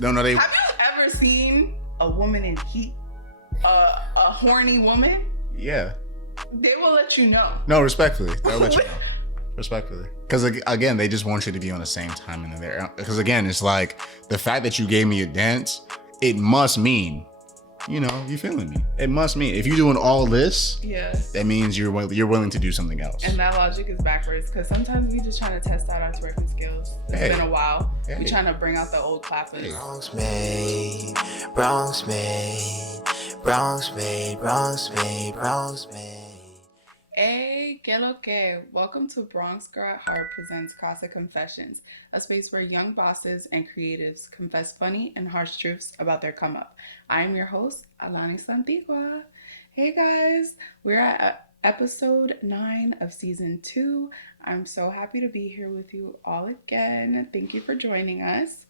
No, they. Have you ever seen a woman in heat? A horny woman? Yeah. They will let you know. No, respectfully. They'll let you know. Respectfully. Because, again, they just want you to be on the same time in there. Because, again, it's like the fact that you gave me a dance, it must mean, you feeling me. It must mean. If you're doing all this, that means you're willing to do something else. And that logic is backwards because sometimes we just trying to test out our twerking skills. It's been a while. We trying to bring out the old clappers. Bronx made, Bronx made, Bronx made, Bronx made, Bronx made. Hey, que lo que? Welcome to Bronx Girl at Heart presents Casa Confessions, a space where young bosses and creatives confess funny and harsh truths about their come up. I am your host, Alanis Antigua. Hey guys, we're at episode 9 of season 2. I'm so happy to be here with you all again. Thank you for joining us.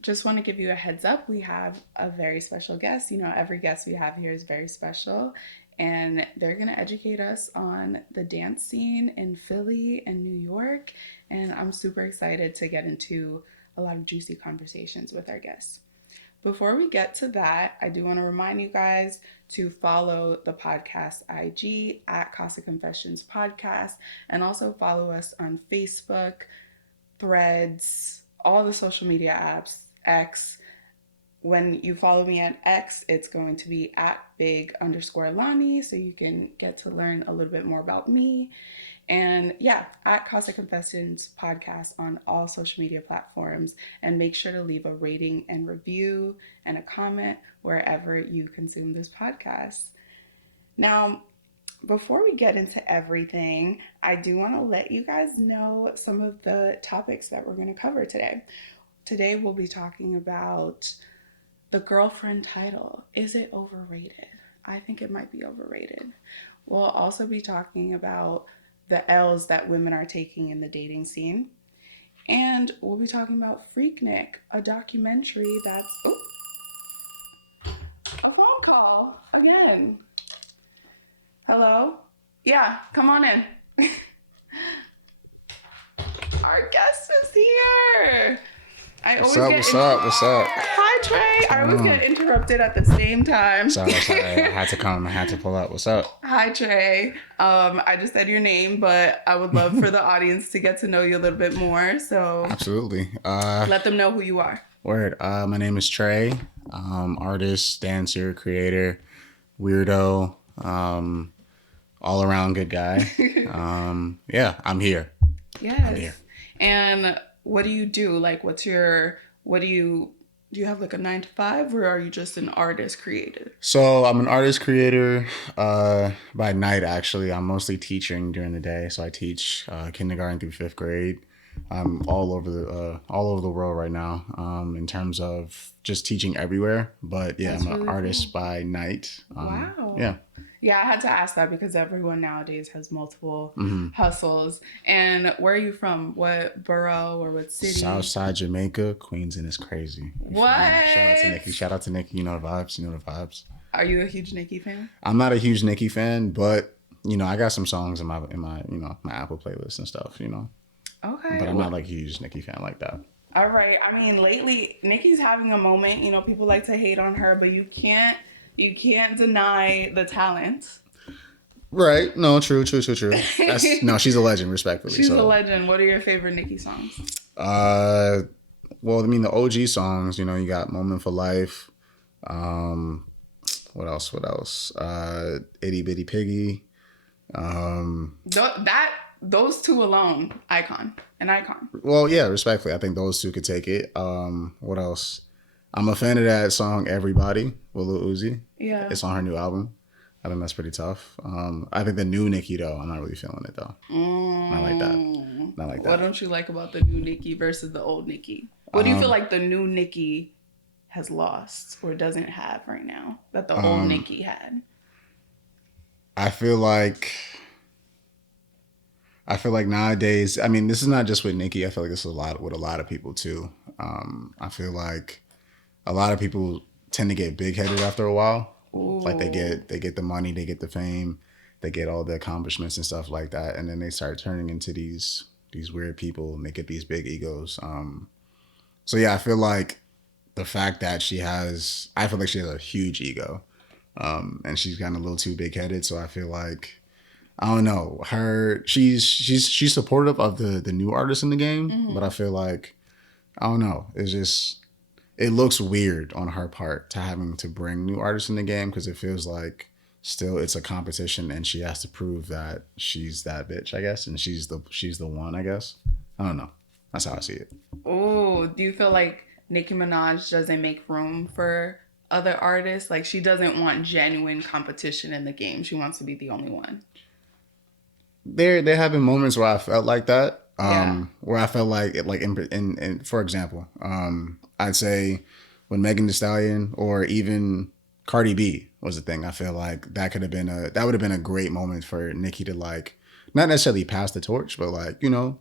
Just want to give you a heads up. We have a very special guest. Every guest we have here is very special. And they're going to educate us on the dance scene in Philly and New York. And I'm super excited to get into a lot of juicy conversations with our guests. Before we get to that, I do want to remind you guys to follow the podcast IG at Casa Confessions Podcast. And also follow us on Facebook, Threads, all the social media apps, X. When you follow me at X, it's going to be at big_Lani, so you can get to learn a little bit more about me. And yeah, at Casa Confessions Podcast on all social media platforms. And make sure to leave a rating and review and a comment wherever you consume this podcast. Now, before we get into everything, I do want to let you guys know some of the topics that we're going to cover today. Today, we'll be talking about the girlfriend title. Is it overrated? I think it might be overrated. We'll also be talking about the L's that women are taking in the dating scene. And we'll be talking about Freaknik, a documentary that's... a phone call again. Hello? Yeah, come on in. Our guest is here. What's up? Hi, Trey. I always get interrupted at the same time. Sorry. I had to come. I had to pull up. What's up? Hi, Trey. I just said your name, but I would love for the audience to get to know you a little bit more. So absolutely. Let them know who you are. Word. My name is Trey. Artist, dancer, creator, weirdo, all around good guy. Yeah, I'm here. Yes. I'm here. And what do you do? Like, do you have like a 9 to 5 or are you just an artist creator? So I'm an artist creator by night, actually. I'm mostly teaching during the day. So I teach kindergarten through 5th grade. I'm all over the world right now in terms of just teaching everywhere. But yeah, That's I'm an artist by night. Wow. Yeah. Yeah, I had to ask that because everyone nowadays has multiple hustles. And where are you from? What borough or what city? Southside Jamaica, Queens, and it's crazy. What? Shout out to Nikki. You know the vibes. Are you a huge Nicki fan? I'm not a huge Nicki fan, but I got some songs in my my Apple playlist and stuff. Okay. But I'm not like a huge Nicki fan like that. All right. I mean, lately Nicki's having a moment. People like to hate on her, but you can't deny the talent. Right. No, true. No, she's a legend, respectfully. She's a legend. What are your favorite Nicki songs? Well, the OG songs, you got Moment for Life. What else? Itty Bitty Piggy. Those two alone, an icon. Well, yeah, respectfully, I think those two could take it. What else? I'm a fan of that song "Everybody" with Lil Uzi. Yeah, it's on her new album. I think that's pretty tough. I think the new Nicki though, I'm not really feeling it though. Not like that. What don't you like about the new Nicki versus the old Nicki? What do you feel like the new Nicki has lost or doesn't have right now that the old Nicki had? I feel like nowadays, I mean, this is not just with Nicki. I feel like this is with a lot of people too. I feel like a lot of people tend to get big-headed after a while. Ooh. Like they get the money, they get the fame, they get all the accomplishments and stuff like that, and then they start turning into these weird people and they get these big egos. So yeah, I feel like the fact that I feel like she has a huge ego, and she's gotten a little too big headed. So I feel like, I don't know, she's supportive of the new artists in the game, but I feel like, I don't know, it looks weird on her part to having to bring new artists in the game, because it feels like still it's a competition and she has to prove that she's that bitch, I guess, and she's the one, I guess. I don't know. That's how I see it. Oh, do you feel like Nicki Minaj doesn't make room for other artists? Like, she doesn't want genuine competition in the game. She wants to be the only one. There have been moments where I felt like that. Yeah. Where I felt like it, like in for example, I'd say when Megan Thee Stallion or even Cardi B was a thing, I feel like that would have been a great moment for Nicki to, like, not necessarily pass the torch, but, like, you know,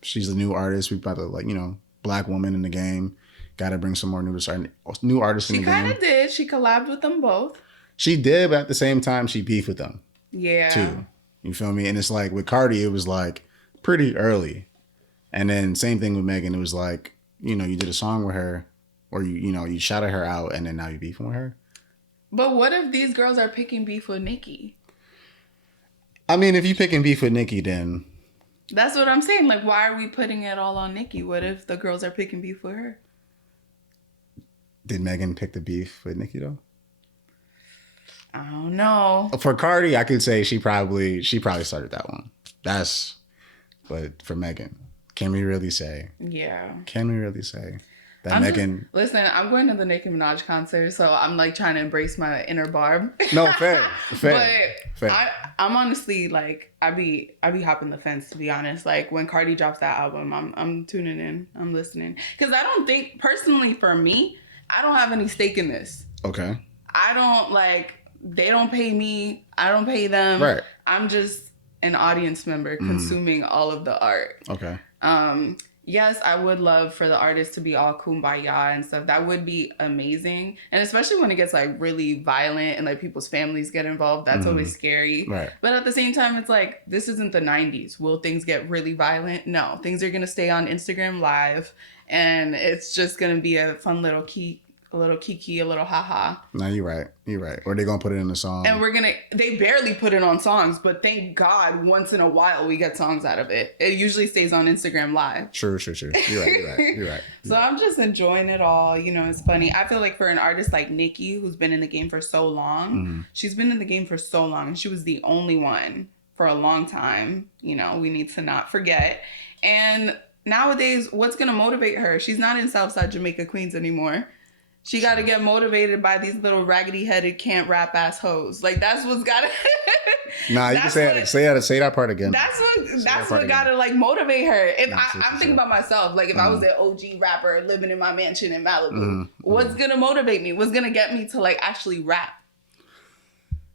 she's the new artist. We about to, like, you know, black woman in the game. Got to bring some more new artists in the game. She kind of did. She collabed with them both. She did, but at the same time, she beefed with them. Yeah. Too. You feel me? And it's like with Cardi, it was like pretty early. And then same thing with Megan. It was like, you know, you did a song with her, or you shouted her out, and then now you're beefing with her. But what if these girls are picking beef with Nicki? I mean, if you picking beef with Nicki, then... That's what I'm saying. Like, why are we putting it all on Nicki? What if the girls are picking beef with her? Did Megan pick the beef with Nicki, though? I don't know. For Cardi, I could say she probably started that one. But for Megan, can we really say? Yeah. Can we really say that Megan? Listen, I'm going to the Nicki Minaj concert, so I'm like trying to embrace my inner Barb. No, fair. But I'm honestly like, I be hopping the fence, to be honest. Like, when Cardi drops that album, I'm tuning in, I'm listening, because I don't think, personally for me, I don't have any stake in this. Okay. I don't, like, they don't pay me, I don't pay them. Right. I'm just an audience member consuming all of the art. Okay. Yes, I would love for the artists to be all kumbaya and stuff. That would be amazing. And especially when it gets, like, really violent and, like, people's families get involved. That's always scary. Right. But at the same time, it's like, this isn't the 90s. Will things get really violent? No. Things are going to stay on Instagram Live. And it's just going to be a fun little a little kiki, a little haha. No, you're right. Or they're going to put it in the song. And they barely put it on songs, but thank God once in a while we get songs out of it. It usually stays on Instagram Live. True. You're right. So I'm just enjoying it all. You know, it's funny. I feel like for an artist like Nicki, who's been in the game for so long, she's been in the game for so long, and she was the only one for a long time. You know, we need to not forget. And nowadays, what's going to motivate her? She's not in Southside Jamaica Queens anymore. She got to get motivated by these little raggedy-headed, can't rap ass hoes. Like, that's what's got to... Nah, you can say that part again. That's what got to, like, motivate her. If I'm thinking about myself. Like, if I was an OG rapper living in my mansion in Malibu, what's going to motivate me? What's going to get me to, like, actually rap?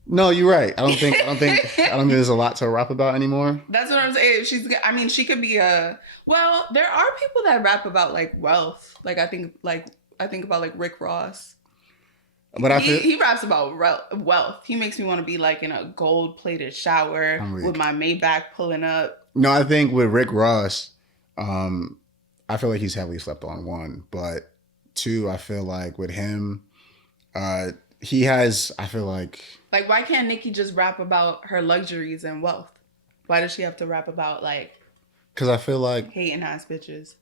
No, you're right. I don't think there's a lot to rap about anymore. That's what I'm saying. She could be well, there are people that rap about, like, wealth. Like, I think about, like, Rick Ross. But he raps about wealth. He makes me want to be, like, in a gold-plated shower with my Maybach pulling up. No, I think with Rick Ross, I feel like he's heavily slept on, one. But two, I feel like with him, he has, I feel like... Like, why can't Nicki just rap about her luxuries and wealth? Why does she have to rap about, like... Because I feel like... hating ass bitches.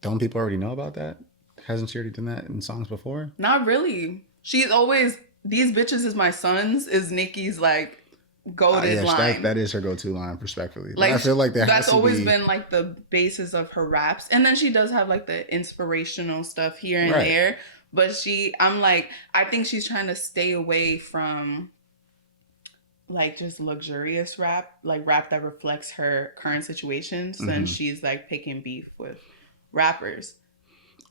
Don't people already know about that? Hasn't she already done that in songs before? Not really. She's always, these bitches is my sons, is Nicki's, like, goated line. That is her go-to line, respectfully. Like, I feel like that's always been, like, the basis of her raps. And then she does have, like, the inspirational stuff here and there. But I think she's trying to stay away from, like, just luxurious rap. Like, rap that reflects her current situations. And she's, like, picking beef with rappers.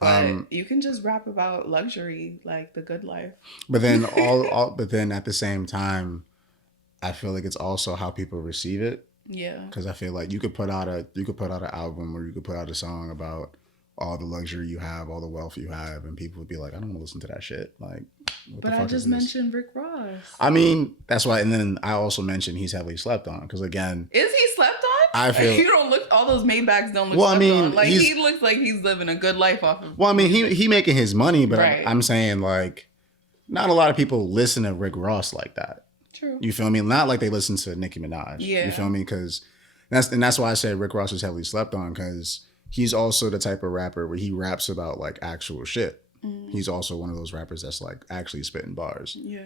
But you can just rap about luxury, like the good life. But then but then at the same time, I feel like it's also how people receive it. Yeah. Because I feel like you could put out an album, or you could put out a song about all the luxury you have, all the wealth you have, and people would be like, I don't want to listen to that shit. Like, but I just mentioned Rick Ross. I mean, that's why. And then I also mentioned he's heavily slept on, because, again, is he slept on? I Like, feel. you don't look. All those Maybachs don't look. Well, I slept mean, on. Like he's- he looks like he's living a good life off of. Well, I mean, he making his money, but Right. I'm saying like, not a lot of people listen to Rick Ross like that. True. You feel me? Not like they listen to Nicki Minaj. Yeah. You feel me? Because that's why I said Rick Ross is heavily slept on, because he's also the type of rapper where he raps about like actual shit. He's also one of those rappers that's like actually spitting bars. Yeah.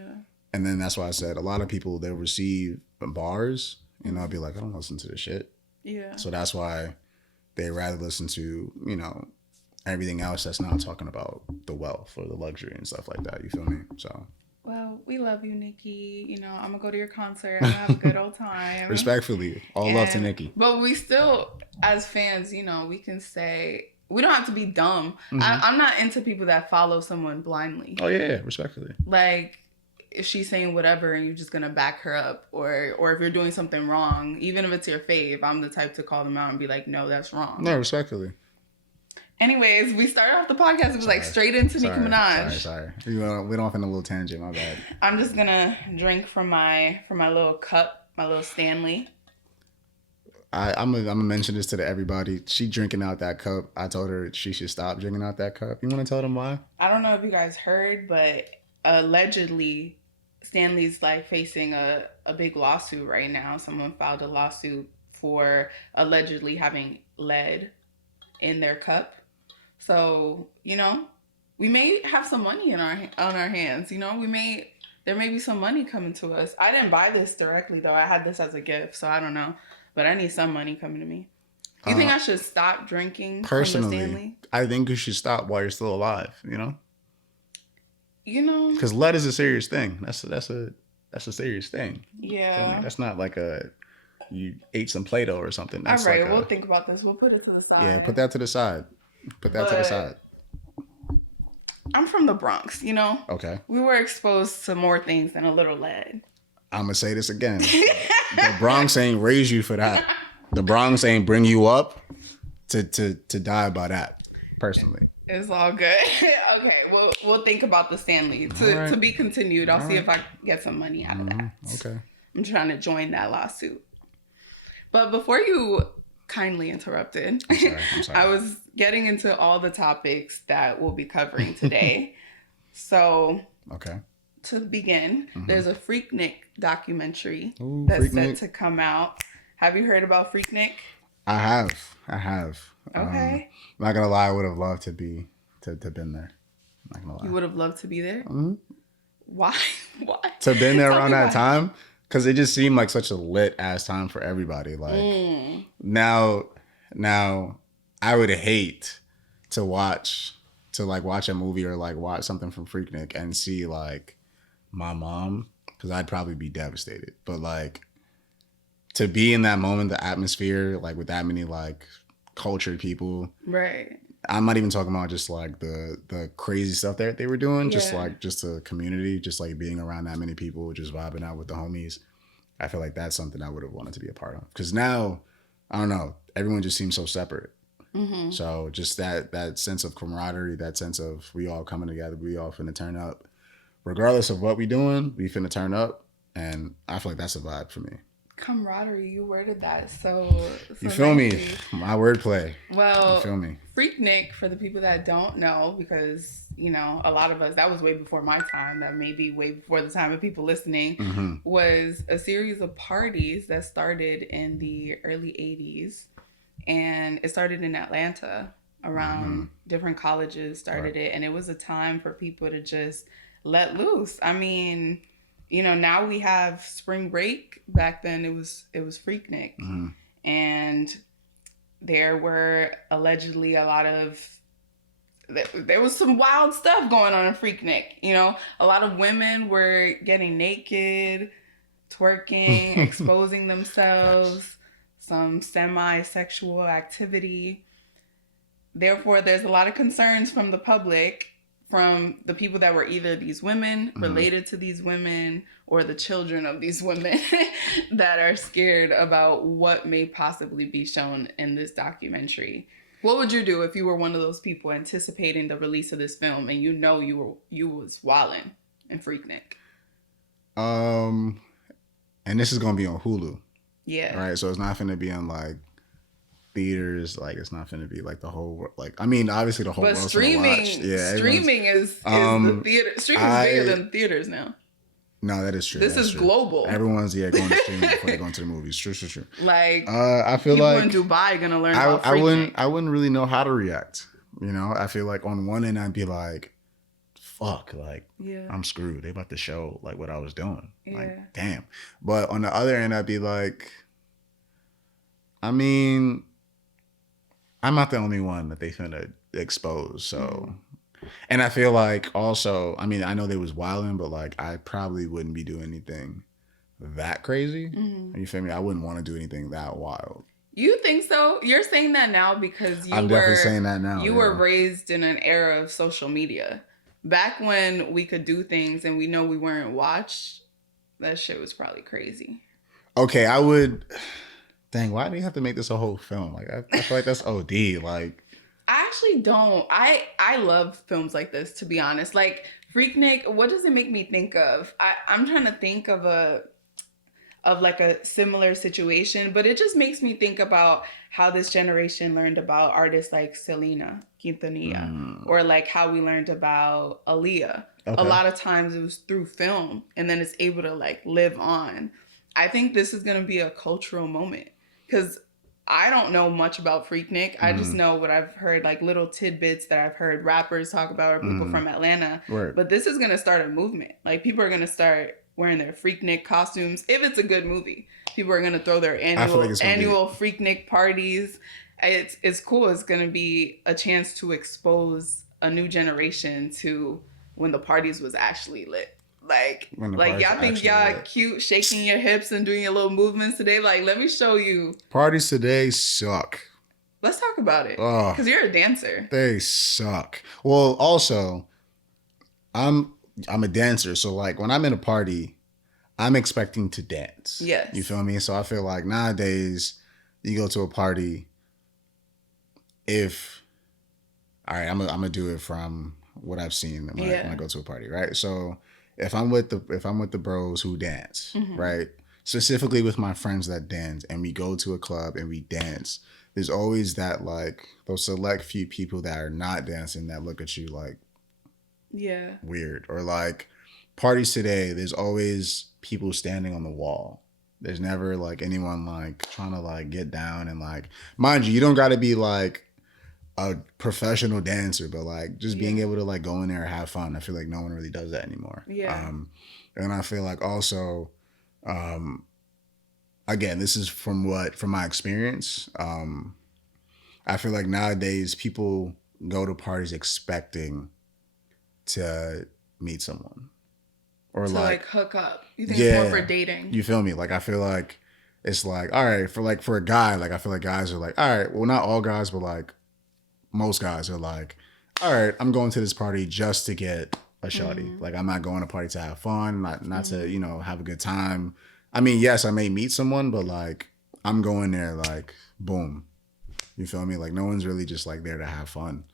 And then that's why I said a lot of people, they'll receive bars and they'll be like, I don't listen to this shit. Yeah. So that's why they rather listen to, you know, everything else that's not talking about the wealth or the luxury and stuff like that. You feel me? So. Well, we love you, Nikki. You know, I'm gonna go to your concert. I'm gonna have a good old time. Respectfully, all love to Nikki. But we still, as fans, you know, we can say we don't have to be dumb. I'm not into people that follow someone blindly. Oh yeah, respectfully. Like, if she's saying whatever and you're just gonna back her up, or if you're doing something wrong, even if it's your fave, I'm the type to call them out and be like, no, that's wrong. No, respectfully. Anyways, we started off the podcast. It was like straight into Nicki Minaj. Sorry. We went off in a little tangent. My bad. I'm just gonna drink from my little cup, my little Stanley. I'm gonna mention this to everybody. She drinking out that cup. I told her she should stop drinking out that cup. You want to tell them why? I don't know if you guys heard, but allegedly, Stanley's like facing a big lawsuit right now. Someone filed a lawsuit for allegedly having lead in their cup. So, you know, we may have some money on our hands. You know, there may be some money coming to us. I didn't buy this directly though. I had this as a gift, so I don't know. But I need some money coming to me. You think I should stop drinking personally? From the Stanley? I think you should stop while you're still alive. You know. You know, because lead is a serious thing. That's a serious thing. Yeah. That's not like you ate some Play-Doh or something. That's all right, like we'll think about this. We'll put it to the side. Yeah, put that to the side. Put that to the side. I'm from the Bronx, you know? Okay. We were exposed to more things than a little lead. I'm going to say this again. The Bronx ain't raise you for that. The Bronx ain't bring you up to die by that, personally. It's all good. Okay, we'll think about the Stanley. To be continued. I'll see if I get some money out of that. Okay. I'm trying to join that lawsuit. But before you kindly interrupted, I'm sorry. I was getting into all the topics that we'll be covering today. So, okay. To begin, there's a Freaknik documentary Ooh, that's Freaknik. set to come out. Have you heard about Freaknik? I have. Okay. I'm not gonna lie, I would have loved to been there. I'm not gonna lie. You would have loved to be there? Mm-hmm. Why? To been there Tell around me that why. time? Because it just seemed like such a lit ass time for everybody. Like now I would hate to watch a movie or like watch something from Freaknik and see like my mom, because I'd probably be devastated. But like to be in that moment, the atmosphere, like with that many like cultured people. Right. I'm not even talking about just like the crazy stuff that they were doing, just Yeah. like just a community, just like being around that many people, just vibing out with the homies. I feel like that's something I would have wanted to be a part of. Because now, I don't know, everyone just seems so separate. Mm-hmm. So just that sense of camaraderie, that sense of we all coming together, we all finna turn up. Regardless of what we doing, we finna turn up. And I feel like that's a vibe for me. Camaraderie, you worded that so You feel me? nicely. My wordplay. Well, You feel me? Freaknik, for the people that don't know, because, you know, a lot of us, that was way before my time, that may be way before the time of people listening, was a series of parties that started in the early 80s. And it started in Atlanta, around different colleges started it. And it was a time for people to just let loose. I mean, you know, now we have spring break. Back then it was Freaknik. And there were allegedly there was some wild stuff going on in Freaknik. You know, a lot of women were getting naked, twerking, exposing themselves, some semi-sexual activity. Therefore, there's a lot of concerns from the public, from the people that were either these women, related to these women, or the children of these women that are scared about what may possibly be shown in this documentary. What would you do if you were one of those people anticipating the release of this film and you know you was wildin' in Freaknik? And this is gonna be on Hulu. Yeah. Right. So it's not finna be in like theaters. Like it's not finna be like the whole like. I mean, obviously the whole But world's streaming, gonna watch. Yeah. streaming is the theater. Streaming is bigger than theaters now. No, that is true. This That's is true. global. Everyone's going to streaming before they go into the movies. True. Like I feel people like in Dubai gonna learn about I Freaknik. wouldn't really know how to react. You know, I feel like on one end I'd be like, fuck, like I'm screwed. They about to show like what I was doing. Like, damn. But on the other end I'd be like, I mean, I'm not the only one that they finna expose. So and I feel like also, I mean, I know they was wilding, but like I probably wouldn't be doing anything that crazy. You feel me? I wouldn't want to do anything that wild. You think so? You're saying that now because I'm definitely saying that now. You were raised in an era of social media. Back when we could do things and we know we weren't watched, that shit was probably crazy. Okay, I would. Dang, why do you have to make this a whole film? Like, I feel like that's OD. Like, I actually don't. I love films like this, to be honest. Like Freaknik, what does it make me think of? I'm trying to think of like a similar situation, but it just makes me think about how this generation learned about artists like Selena Quintanilla, or like how we learned about Aaliyah. Okay. A lot of times it was through film, and then it's able to like live on. I think this is going to be a cultural moment because I don't know much about Freaknik. I just know what I've heard, like little tidbits that I've heard rappers talk about or people from Atlanta. Right. But this is going to start a movement. Like people are going to start wearing their Freaknik costumes. If it's a good movie, people are going to throw their annual Freaknik parties. It's cool. It's going to be a chance to expose a new generation to when the parties was actually lit. Like y'all think y'all cute shaking your hips and doing your little movements today? Like, let me show you. Parties today suck. Let's talk about it. Because you're a dancer. They suck. Well, also, I'm a dancer. So, like, when I'm in a party, I'm expecting to dance. Yes. You feel me? So, I feel like nowadays, you go to a party, all right, I'm going to do it from what I've seen when I go to a party, right? So, if I'm with the bros who dance, right? Specifically with my friends that dance, and we go to a club and we dance, there's always that like those select few people that are not dancing that look at you like weird. Or like parties today, there's always people standing on the wall. There's never like anyone like trying to like get down and like, mind you don't gotta be like a professional dancer, but like just being able to like go in there and have fun. I feel like no one really does that anymore. And I feel like also, again, this is from my experience. I feel like nowadays people go to parties expecting to meet someone or like hook up. You think it's more for dating? You feel me? Like I feel like it's like, all right, for a guy, like I feel like guys are like, all right, well not all guys, but like most guys are like, all right, I'm going to this party just to get a shawty. Like I'm not going to party to have fun, not to, you know, have a good time. I mean, yes, I may meet someone, but like I'm going there like boom. You feel me? Like no one's really just like there to have fun.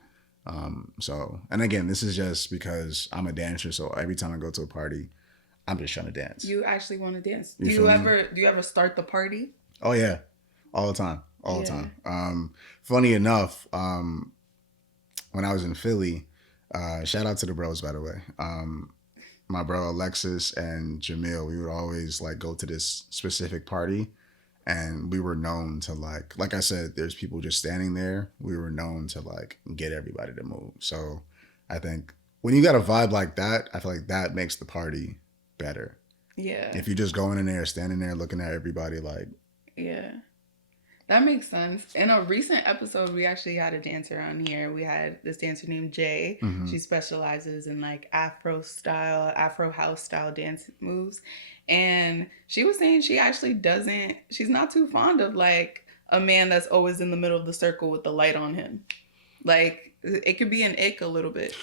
So, and again, this is just because I'm a dancer, so every time I go to a party, I'm just trying to dance. You actually want to dance. Do you ever start the party? Oh yeah. All the time. All the time. Funny enough, when I was in Philly, shout out to the bros, by the way. My bro Alexis and Jamil, we would always like go to this specific party, and we were known to like I said, there's people just standing there. We were known to like get everybody to move. So I think when you got a vibe like that, I feel like that makes the party better. Yeah. If you're just going in there, standing there, looking at everybody like. Yeah. That makes sense. In a recent episode, we actually had a dancer on here. We had this dancer named Jay. She specializes in like Afro house style dance moves. And she was saying she actually she's not too fond of like a man that's always in the middle of the circle with the light on him. Like it could be an ick a little bit.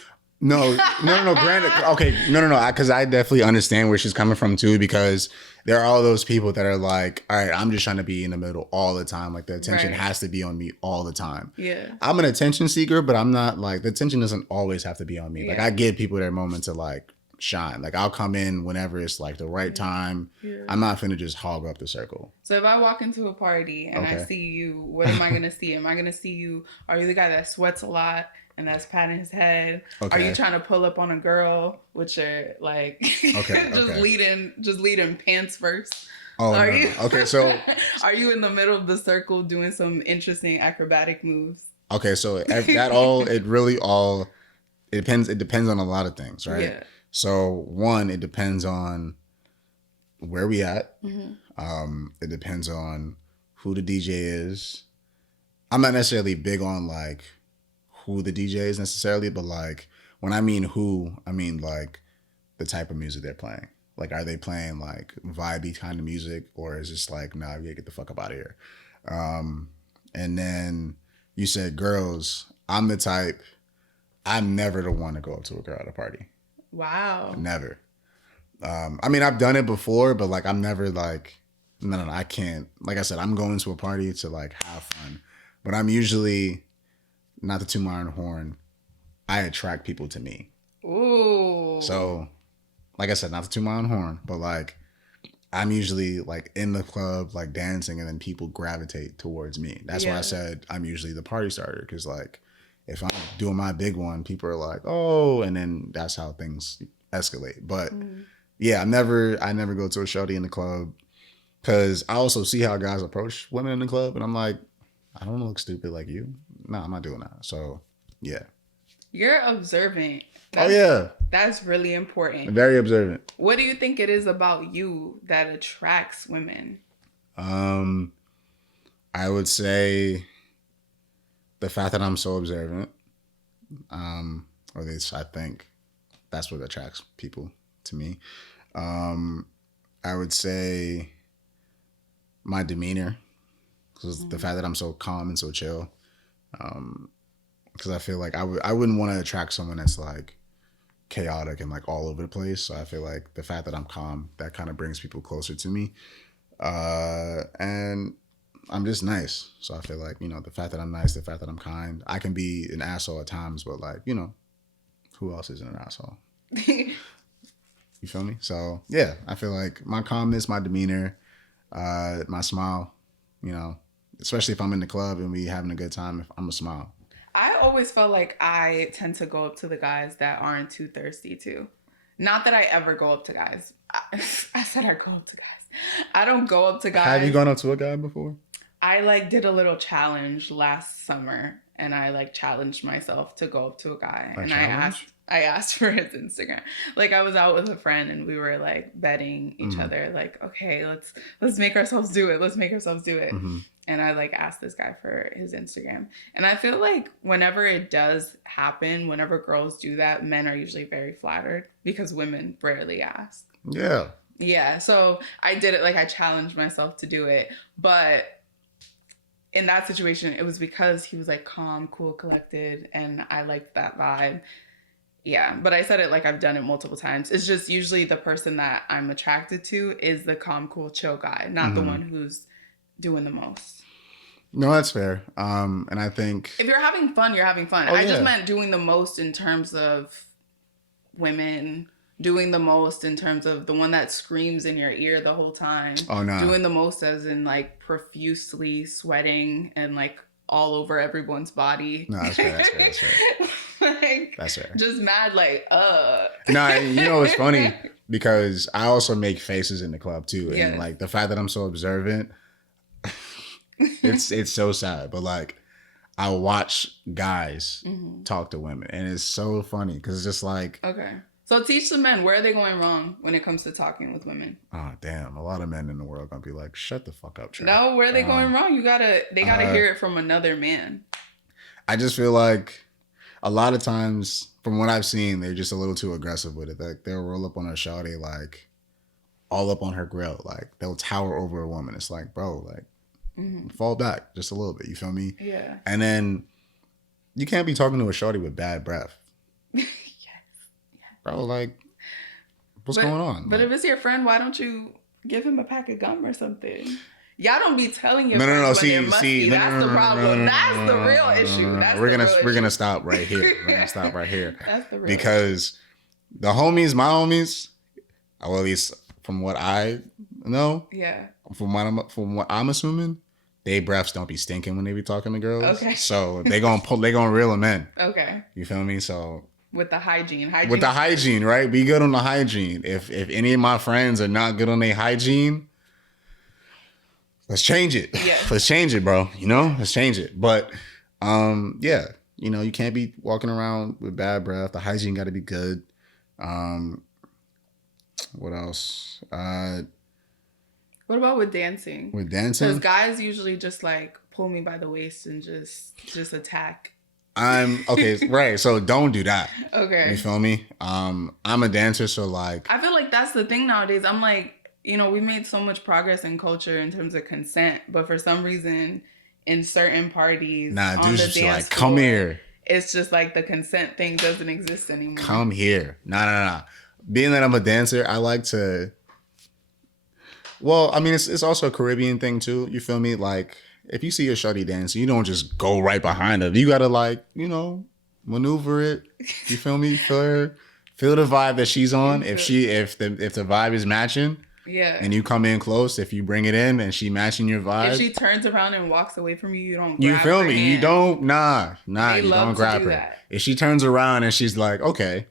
No. Granted, okay, no. Because I definitely understand where she's coming from too. Because there are all those people that are like, all right, I'm just trying to be in the middle all the time. Like the attention has to be on me all the time. Yeah, I'm an attention seeker, but I'm not like the attention doesn't always have to be on me. Like I give people their moment to like shine. Like I'll come in whenever it's like the right time. Yeah. I'm not finna just hog up the circle. So if I walk into a party and I see you, what am I gonna see? Am I gonna see you? Are you the guy that sweats a lot and that's patting his head? Okay. Are you trying to pull up on a girl, which are like just leading pants first? Oh, are no. you Okay, so are you in the middle of the circle doing some interesting acrobatic moves? Okay, so it depends on a lot of things, right? Yeah. So one, it depends on where we at. Mm-hmm. It depends on who the DJ is. I'm not necessarily big on like who the DJ is necessarily, but like when I mean who, I mean like the type of music they're playing. Like, are they playing like vibey kind of music, or is it like, nah, we gotta get the fuck up out of here? And then you said girls. I'm the type. I'm never the one to go up to a girl at a party. Wow. Never. I mean, I've done it before, but like I'm never like, no, I can't. Like I said, I'm going to a party to like have fun, but I'm usually, not to toot my own horn, I attract people to me. Ooh. So, like I said, not to toot my own horn, but like I'm usually like in the club, like dancing, and then people gravitate towards me. That's why I said I'm usually the party starter, because like if I'm doing my big one, people are like, oh, and then that's how things escalate. But yeah, I never go to a shorty in the club, because I also see how guys approach women in the club, and I'm like, I don't look stupid like you. No, I'm not doing that. So yeah. You're observant. That's really important. Very observant. What do you think it is about you that attracts women? I would say the fact that I'm so observant, or at least I think that's what attracts people to me. I would say my demeanor, because the fact that I'm so calm and so chill. Because I feel like I wouldn't want to attract someone that's like chaotic and like all over the place. So I feel like the fact that I'm calm, that kind of brings people closer to me. And I'm just nice. So I feel like, the fact that I'm nice, the fact that I'm kind, I can be an asshole at times, but like, who else isn't an asshole? You feel me? So yeah, I feel like my calmness, my demeanor, my smile, especially if I'm in the club and we having a good time, I'm a smile. I always felt like I tend to go up to the guys that aren't too thirsty too. Not that I ever go up to guys. I said I go up to guys. I don't go up to guys. Have you gone up to a guy before? I did a little challenge last summer, and I challenged myself to go up to a guy, and I asked for his Instagram. I was out with a friend, and we were betting each other, okay, let's make ourselves do it. Let's make ourselves do it. Mm-hmm. And I asked this guy for his Instagram. And I feel like whenever it does happen, whenever girls do that, men are usually very flattered because women rarely ask. Yeah. Yeah. So I did it. I challenged myself to do it. But in that situation, it was because he was calm, cool, collected. And I liked that vibe. Yeah. But I said it I've done it multiple times. It's just usually the person that I'm attracted to is the calm, cool, chill guy, not the one who's doing the most. No, that's fair. And I think if you're having fun, you're having fun. I just meant doing the most in terms of women, doing the most in terms of the one that screams in your ear the whole time. Oh no. Doing the most as in profusely sweating and all over everyone's body. No, that's fair. That's fair. That's fair. Just mad No, it's funny because I also make faces in the club too. Yes. And the fact that I'm so observant, it's so sad, but I watch guys talk to women, and it's so funny because it's just okay. So teach the men, where are they going wrong when it comes to talking with women? Oh damn, a lot of men in the world gonna be like, shut the fuck up, Trey. No, where are they going wrong? They gotta hear it from another man. I just feel like a lot of times, from what I've seen, they're just a little too aggressive with it. They'll roll up on a shawty, all up on her grill, they'll tower over a woman. It's bro, fall back just a little bit. You feel me? Yeah. And then you can't be talking to a shorty with bad breath. Yes. Bro, what's going on? But if it's your friend, why don't you give him a pack of gum or something? Y'all don't be telling your friends when they're musty. That's the problem. That's the real issue. We're gonna stop right here. We're gonna stop right here. That's the real because The homies, my homies, well, at least from what I know, Yeah. from what I'm assuming, they breaths don't be stinking when they be talking to girls. Okay. So they gonna reel them in. Okay. You feel me? So With the hygiene. with the hygiene, right? Be good on the hygiene. If any of my friends are not good on their hygiene, let's change it. Yeah. Let's change it, bro. You know, let's change it. But yeah, you know, you can't be walking around with bad breath. The hygiene got to be good. What else? What about with dancing? With dancing, Because guys usually just like pull me by the waist and just attack. I'm okay, right? So don't do that. Okay. You feel me? I'm a dancer, so like I feel like that's the thing nowadays. I'm like, you know, we made so much progress in culture in terms of consent, but for some reason, in certain parties, nah, on dudes the just dance like come floor, here, it's just like the consent thing doesn't exist anymore. come here. Nah. Being that I'm a dancer, I like to. Well, I mean, it's also a Caribbean thing too. You feel me? Like, if you see a shorty dancing, you don't just go right behind her. You gotta like, you know, maneuver it. You feel me? Feel the vibe that she's on. If the vibe is matching, Yeah. and you come in close, if you bring it in and she matching your vibe, If she turns around and walks away from you, you don't grab you feel her me? hand. You don't They you love don't to grab do her. that. If she turns around and she's like, okay,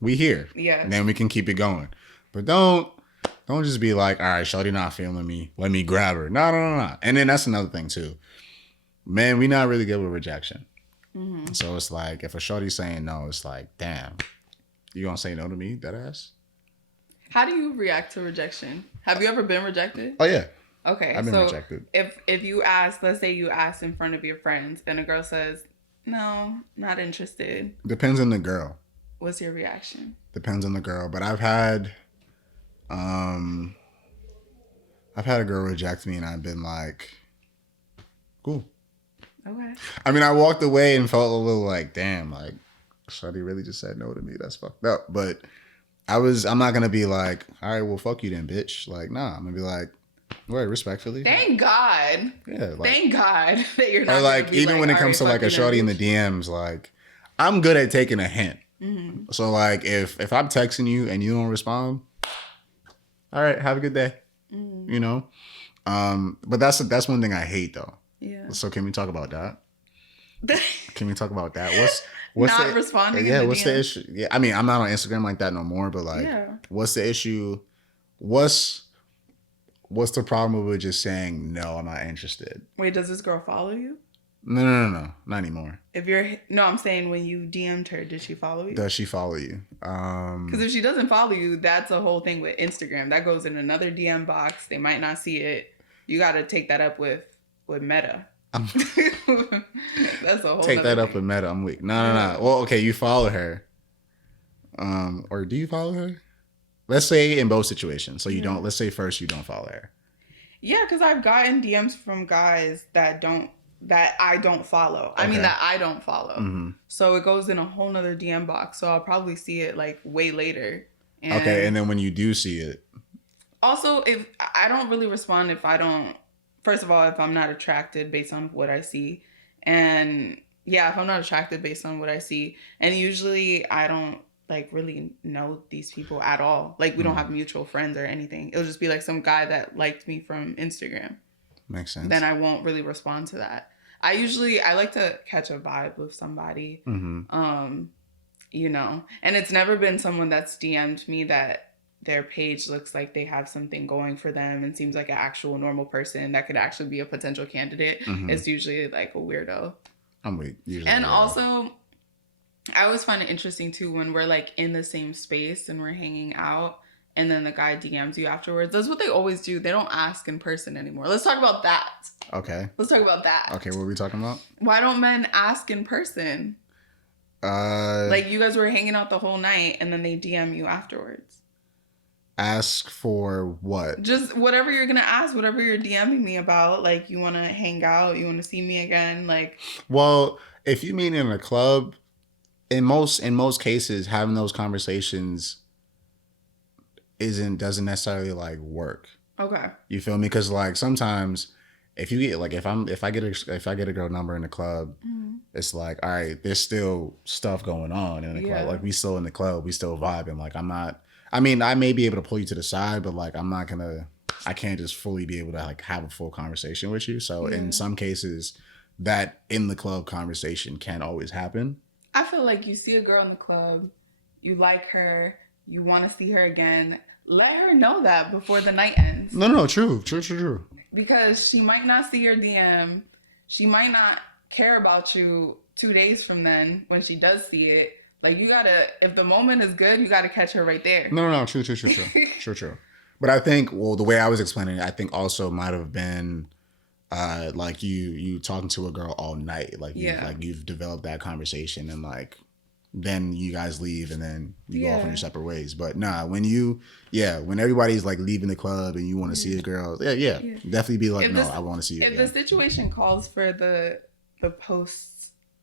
we here. Yeah. And then we can keep it going. But don't just be like, all right, shorty not feeling me. Let me grab her. No. And then that's another thing too. Man, we not really good with rejection. Mm-hmm. So it's like, if a shorty's saying no, it's like, damn, you gonna say no to me, that ass? How do you react to rejection? Have you ever been rejected? Oh yeah. Okay. I've been so rejected. If you ask, let's say you ask in front of your friends and a girl says, no, not interested. Depends on the girl. What's your reaction? Depends on the girl. But I've had a girl reject me and I've been like, cool. Okay. I mean, I walked away and felt a little like, damn, like, shorty really just said no to me. That's fucked up. But I'm not gonna be like, all right, well, fuck you then, bitch. Like, nah, I'm gonna be like, wait, respectfully. Thank God. Yeah. Like, Thank God that you're not. or like, gonna be even when it "All comes right, to like fuck a you shorty in then, the bitch." DMs, like, I'm good at taking a hint. Mm-hmm. So like, if I'm texting you and you don't respond, all right, have a good day. Mm-hmm. You know. But that's one thing I hate though. Yeah. So can we talk about that? Can we talk about that? What's not the, responding? Yeah, in the what's DM? the issue? Yeah, I mean, I'm not on Instagram like that no more. But like, Yeah. what's the issue? What's the problem with just saying no? I'm not interested. Wait, does this girl follow you? No, not anymore. I'm saying when you DM'd her, did she follow you? Does she follow you? Because if she doesn't follow you, that's a whole thing with Instagram. That goes in another DM box. They might not see it. You got to take that up with Meta. That's a whole. Take that thing. up with Meta. I'm weak. No. Well, okay, you follow her. Or do you follow her? Let's say in both situations. So you don't. Let's say first you don't follow her. Yeah, because I've gotten DMs from guys that I don't follow. Okay. I mean that I don't follow. Mm-hmm. So it goes in a whole nother DM box. So I'll probably see it like way later. Okay, and then when you do see it. Also, if I don't really respond if I don't. First of all, if I'm not attracted based on what I see, and yeah, if I'm not attracted based on what I see, and usually I don't like really know these people at all. Like we don't have mutual friends or anything. It'll just be like some guy that liked me from Instagram. Makes sense. Then I won't really respond to that. I like to catch a vibe with somebody. Mm-hmm. You know, and it's never been someone that's DM'd me that their page looks like they have something going for them and seems like an actual normal person that could actually be a potential candidate. Mm-hmm. It's usually like a weirdo. I'm weak. Usually And weirdo. also, I always find it interesting too when we're like in the same space and we're hanging out and then the guy DMs you afterwards. That's what they always do. They don't ask in person anymore. Let's talk about that. Okay. Let's talk about that. Okay, what are we talking about? Why don't men ask in person? Like you guys were hanging out the whole night and then they DM you afterwards. Ask for what? Just whatever you're gonna ask, whatever you're DMing me about. Like you want to hang out, you want to see me again. Like, Well, if you mean in a club, in most cases, having those conversations doesn't necessarily like work. okay, You feel me? Because like sometimes if you get like if I get a girl number in the club, it's like, all right, there's still stuff going on in the club. Like we still in the club, we still vibing. Like I'm not. I mean, I may be able to pull you to the side, but like I can't just fully be able to like have a full conversation with you. So in some cases, that in the club conversation can't always happen. I feel like you see a girl in the club, you like her, you want to see her again. Let her know that before the night ends. No, true. Because she might not see your DM. She might not care about you 2 days from then when she does see it. Like you gotta, if the moment is good, you gotta catch her right there. No, true. True. But I think, well, the way I was explaining it, I think also might have been like you talking to a girl all night. Like you've developed that conversation and like then you guys leave and then you go off on your separate ways. But nah, when everybody's like leaving the club and you want to see a girl, definitely be like, I want to see you. If the situation calls for the post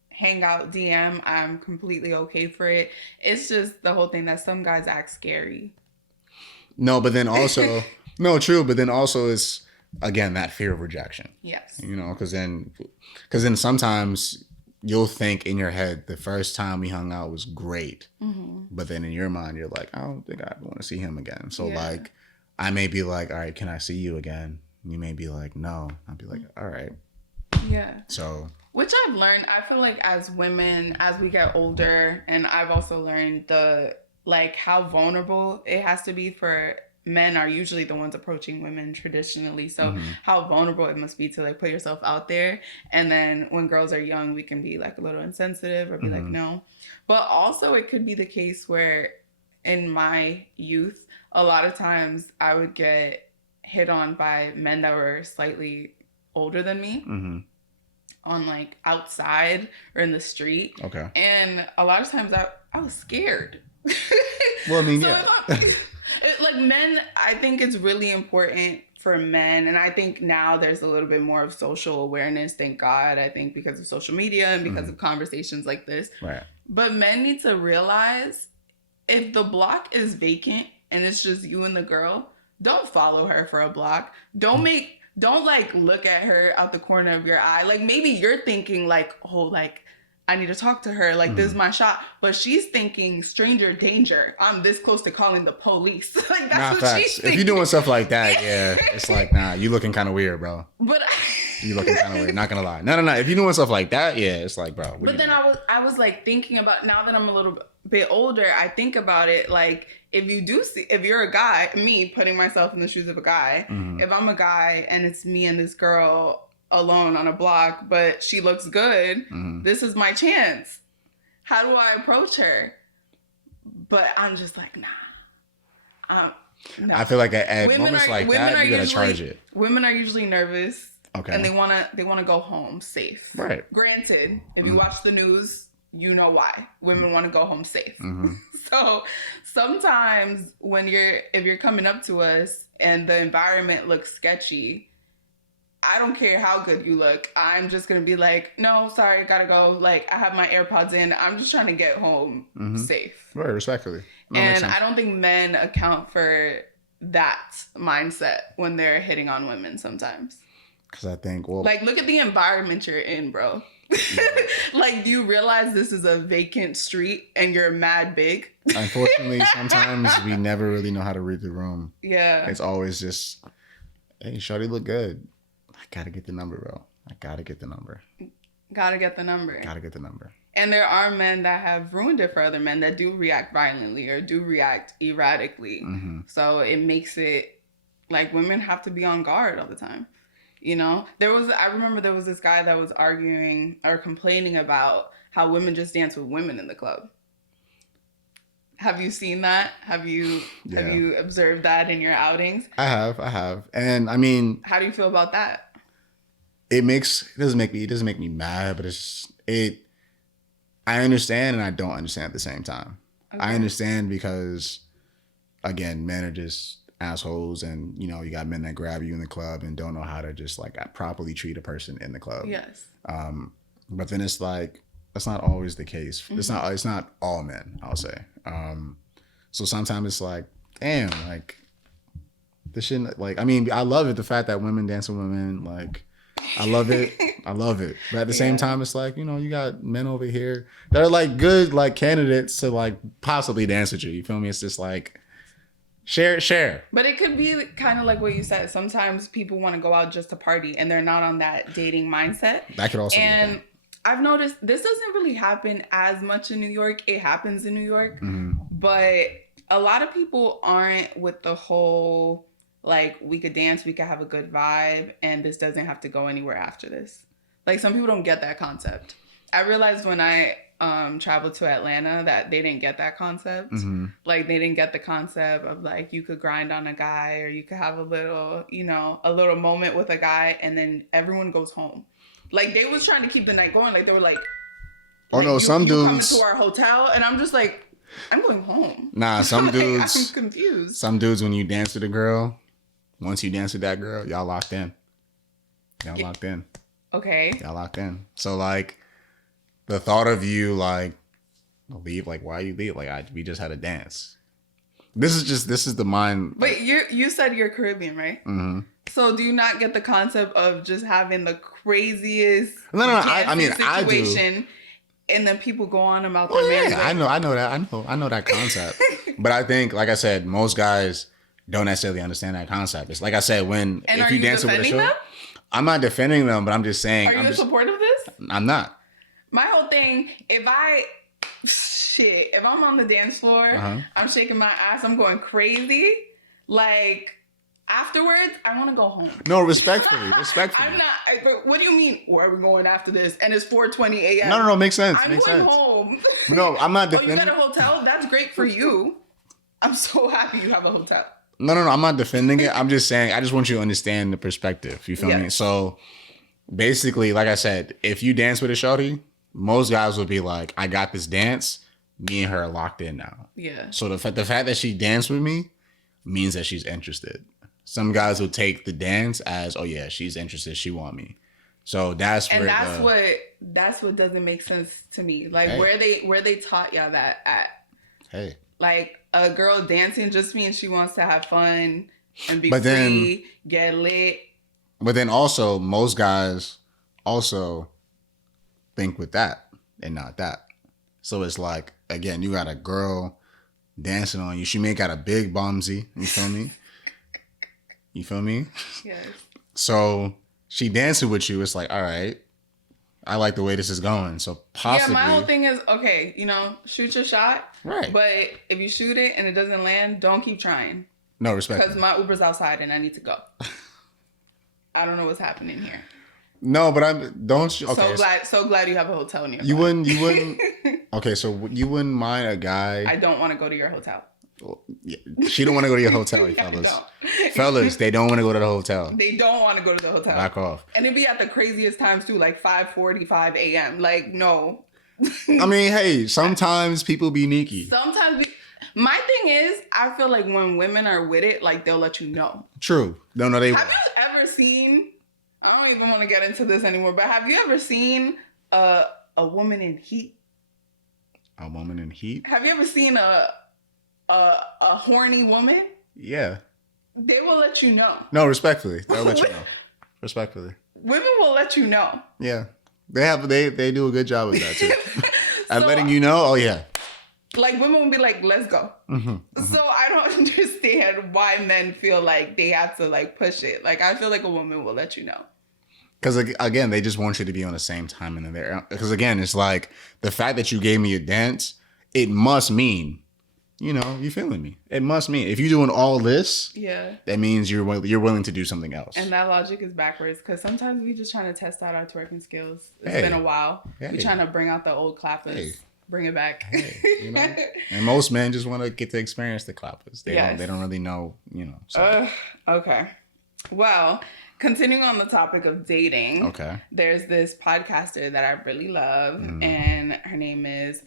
hangout DM, I'm completely okay for it. It's just the whole thing that some guys act scary. No, but then also, no, true. But then also it's, again, that fear of rejection. Yes. You know, because then sometimes you'll think in your head the first time we hung out was great. Mm-hmm. But then in your mind, you're like, I don't think I want to see him again. So like, I may be like, all right, can I see you again? You may be like, no. I'll be like, all right. Yeah. So. Which I've learned, I feel like as women, as we get older, and I've also learned how vulnerable it has to be for men are usually the ones approaching women traditionally. So how vulnerable it must be to like put yourself out there. And then when girls are young, we can be like a little insensitive or be like, no. But also it could be the case where in my youth, a lot of times I would get hit on by men that were slightly older than me on like outside or in the street. Okay. And a lot of times I was scared. Well, I mean, like men, I think it's really important for men, and I think now there's a little bit more of social awareness, thank God, I think because of social media and because of conversations like this. Right. But men need to realize if the block is vacant and it's just you and the girl, don't follow her for a block. Don't like look at her out the corner of your eye. Like maybe you're thinking like, oh, like I need to talk to her. Like, this is my shot. But she's thinking stranger danger. I'm this close to calling the police. Like, that's what she's thinking. If you're doing stuff like that, yeah, it's like, nah, you looking kind of weird, bro. But you looking kind of weird. Not gonna lie. No. If you're doing stuff like that, yeah, it's like, bro. But then I was like thinking about, now that I'm a little bit older, I think about it like, if you're a guy, me putting myself in the shoes of a guy, if I'm a guy and it's me and this girl alone on a block, but she looks good, this is my chance. How do I approach her? But I'm just like, nah. No. I feel like at moments like that, you gotta charge it. Women are usually nervous. Okay. And they wanna go home safe. Right. Granted, if you watch the news, you know why. Women want to go home safe. So sometimes if you're coming up to us and the environment looks sketchy, I don't care how good you look. I'm just going to be like, no, sorry, gotta go. Like, I have my AirPods in. I'm just trying to get home safe. Right, respectfully. And I don't think men account for that mindset when they're hitting on women sometimes. Because I think, well... Like, look at the environment you're in, bro. Yeah. Like, do you realize this is a vacant street and you're mad big? Unfortunately, sometimes we never really know how to read the room. Yeah. It's always just, hey, shawty look good. I gotta get the number, bro. Gotta get the number. And there are men that have ruined it for other men that do react violently or do react erratically. So it makes it like women have to be on guard all the time. You know, I remember there was this guy that was arguing or complaining about how women just dance with women in the club. Have you seen that? Have you observed that in your outings? I have. And I mean, how do you feel about that? It doesn't make me mad, but I understand and I don't understand at the same time. Okay. I understand because, again, men are just assholes, and you know, you got men that grab you in the club and don't know how to just like properly treat a person in the club. Yes. But then it's like, that's not always the case. It's not all men, I'll say. So sometimes it's like, damn, like this shouldn't, like, I mean, I love it, the fact that women dance with women, like, I love it. I love it. But at the same time, it's like, you got men over here that are like good, like candidates to like possibly dance with you. You feel me? It's just like share. But it could be kind of like what you said. Sometimes people want to go out just to party and they're not on that dating mindset. That could also be and a thing. I've noticed this doesn't really happen as much in New York. It happens in New York, but a lot of people aren't with the whole like we could dance, we could have a good vibe, and this doesn't have to go anywhere after this. Like some people don't get that concept. I realized when I traveled to Atlanta that they didn't get that concept. Like they didn't get the concept of like you could grind on a guy or you could have a little, a little moment with a guy and then everyone goes home. Like they was trying to keep the night going. Like they were like, some you dudes coming to our hotel, and I'm just like, I'm going home. Nah, some like, dudes. I'm confused. Some dudes, when you dance with a girl, once you dance with that girl, y'all locked in. Locked in. Okay. Y'all locked in. So like, the thought of you like leave, like why you leave? Like we just had a dance. This is the mind. But you said you're Caribbean, right? Mm-hmm. So do you not get the concept of just having the craziest No. I mean, situation, I do. And then people go on about their man's I know that concept. But I think, like I said, most guys don't necessarily understand that concept. It's like I said, if you dance with a show, them? I'm not defending them, but I'm just saying. Are you in support of this? I'm not. My whole thing, if I'm on the dance floor, I'm shaking my ass, I'm going crazy, like afterwards, I want to go home. No, respectfully. I'm not. But what do you mean? Where are we going after this? And it's 4:20 a.m. No, makes sense. I'm going home. No, I'm not defending. Oh, you got a hotel? That's great for you. I'm so happy you have a hotel. No, I'm not defending it. I'm just saying, I just want you to understand the perspective. You feel me? So basically, like I said, if you dance with a shorty, most guys will be like, I got this dance. Me and her are locked in now. Yeah. So the fact that she danced with me means that she's interested. Some guys will take the dance as, oh yeah, she's interested. She want me. So that's what doesn't make sense to me. Like where they taught y'all that at. Hey. Like a girl dancing just means she wants to have fun and be free, get lit. But then also most guys also think with that and not that. So it's like, again, you got a girl dancing on you. She may got a big bumsy. You feel me? You feel me? Yes. So she dancing with you. It's like, all right, I like the way this is going. So possibly. Yeah, my whole thing is, okay, shoot your shot. Right. But if you shoot it and it doesn't land, don't keep trying. No, respect. Because my Uber's outside and I need to go. I don't know what's happening here. No, but okay. So glad you have a hotel nearby. You wouldn't. Okay, so you wouldn't mind a guy. I don't want to go to your hotel. Well, yeah, she don't want to go to your hotel, fellas. Fellas, they don't want to go to the hotel. They don't want to go to the hotel. Back off. And it'd be at the craziest times too, like 5:45 a.m. Like, no. I mean, hey, sometimes people be sneaky. My thing is, I feel like when women are with it, like they'll let you know. True. No, they. Have you ever seen? I don't even want to get into this anymore, but have you ever seen a woman in heat? A woman in heat? Have you ever seen a horny woman? Yeah. They will let you know. No, respectfully. They'll let you know. Respectfully. Women will let you know. Yeah. They do a good job with that too. At letting you know, oh yeah. Like women will be like, let's go. So I don't understand why men feel like they have to like push it. Like I feel like a woman will let you know. Because again, they just want you to be on the same time in there. Because again, it's like the fact that you gave me a dance, it must mean, you feeling me. It must mean if you're doing all this, yeah, that means you're willing to do something else. And that logic is backwards because sometimes we just trying to test out our twerking skills. It's been a while. We trying to bring out the old clappers. Hey. Bring it back. And most men just want to get to experience the clappers. They don't really know, So. Okay. Well, continuing on the topic of dating. Okay. There's this podcaster that I really love, and her name is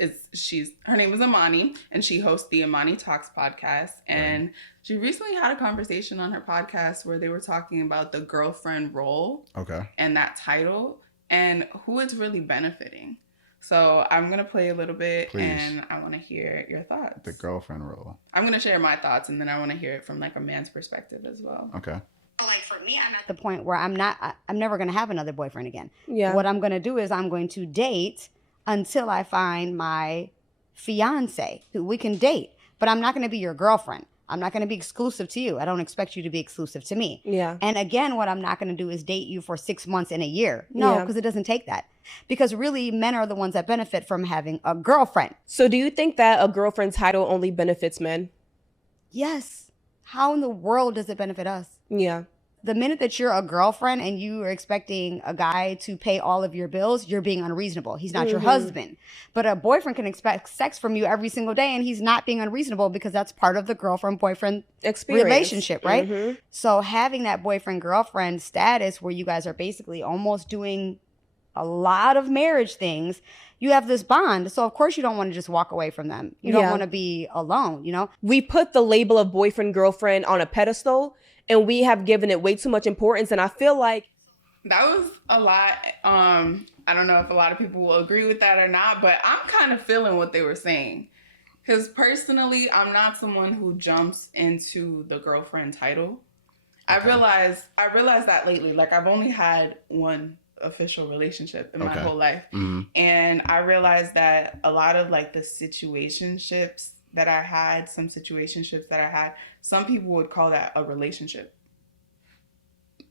Amani, and she hosts the Amani Talks podcast. And she recently had a conversation on her podcast where they were talking about the girlfriend role. Okay. And that title and who it's really benefiting. So I'm going to play a little bit. Please. And I want to hear your thoughts. The girlfriend role. I'm going to share my thoughts and then I want to hear it from like a man's perspective as well. Okay. Like for me, I'm at the point where I'm never going to have another boyfriend again. Yeah. What I'm going to do is I'm going to date until I find my fiance who we can date, but I'm not going to be your girlfriend. I'm not going to be exclusive to you. I don't expect you to be exclusive to me. Yeah. And again, what I'm not going to do is date you for 6 months and a year. No, because it doesn't take that. Because really, men are the ones that benefit from having a girlfriend. So do you think that a girlfriend title only benefits men? Yes. How in the world does it benefit us? Yeah. The minute that you're a girlfriend and you are expecting a guy to pay all of your bills, you're being unreasonable. He's not your husband. But a boyfriend can expect sex from you every single day, and he's not being unreasonable because that's part of the girlfriend-boyfriend relationship, right? So having that boyfriend-girlfriend status where you guys are basically almost doing a lot of marriage things, you have this bond. So of course you don't want to just walk away from them. You don't want to be alone, you know? We put the label of boyfriend, girlfriend on a pedestal, and we have given it way too much importance. And I feel like that was a lot. I don't know if a lot of people will agree with that or not, but I'm kind of feeling what they were saying. Because personally, I'm not someone who jumps into the girlfriend title. Okay. I realized that lately. Like, I've only had one official relationship in my whole life. And I realized that a lot of like the situationships that I had, some people would call that a relationship.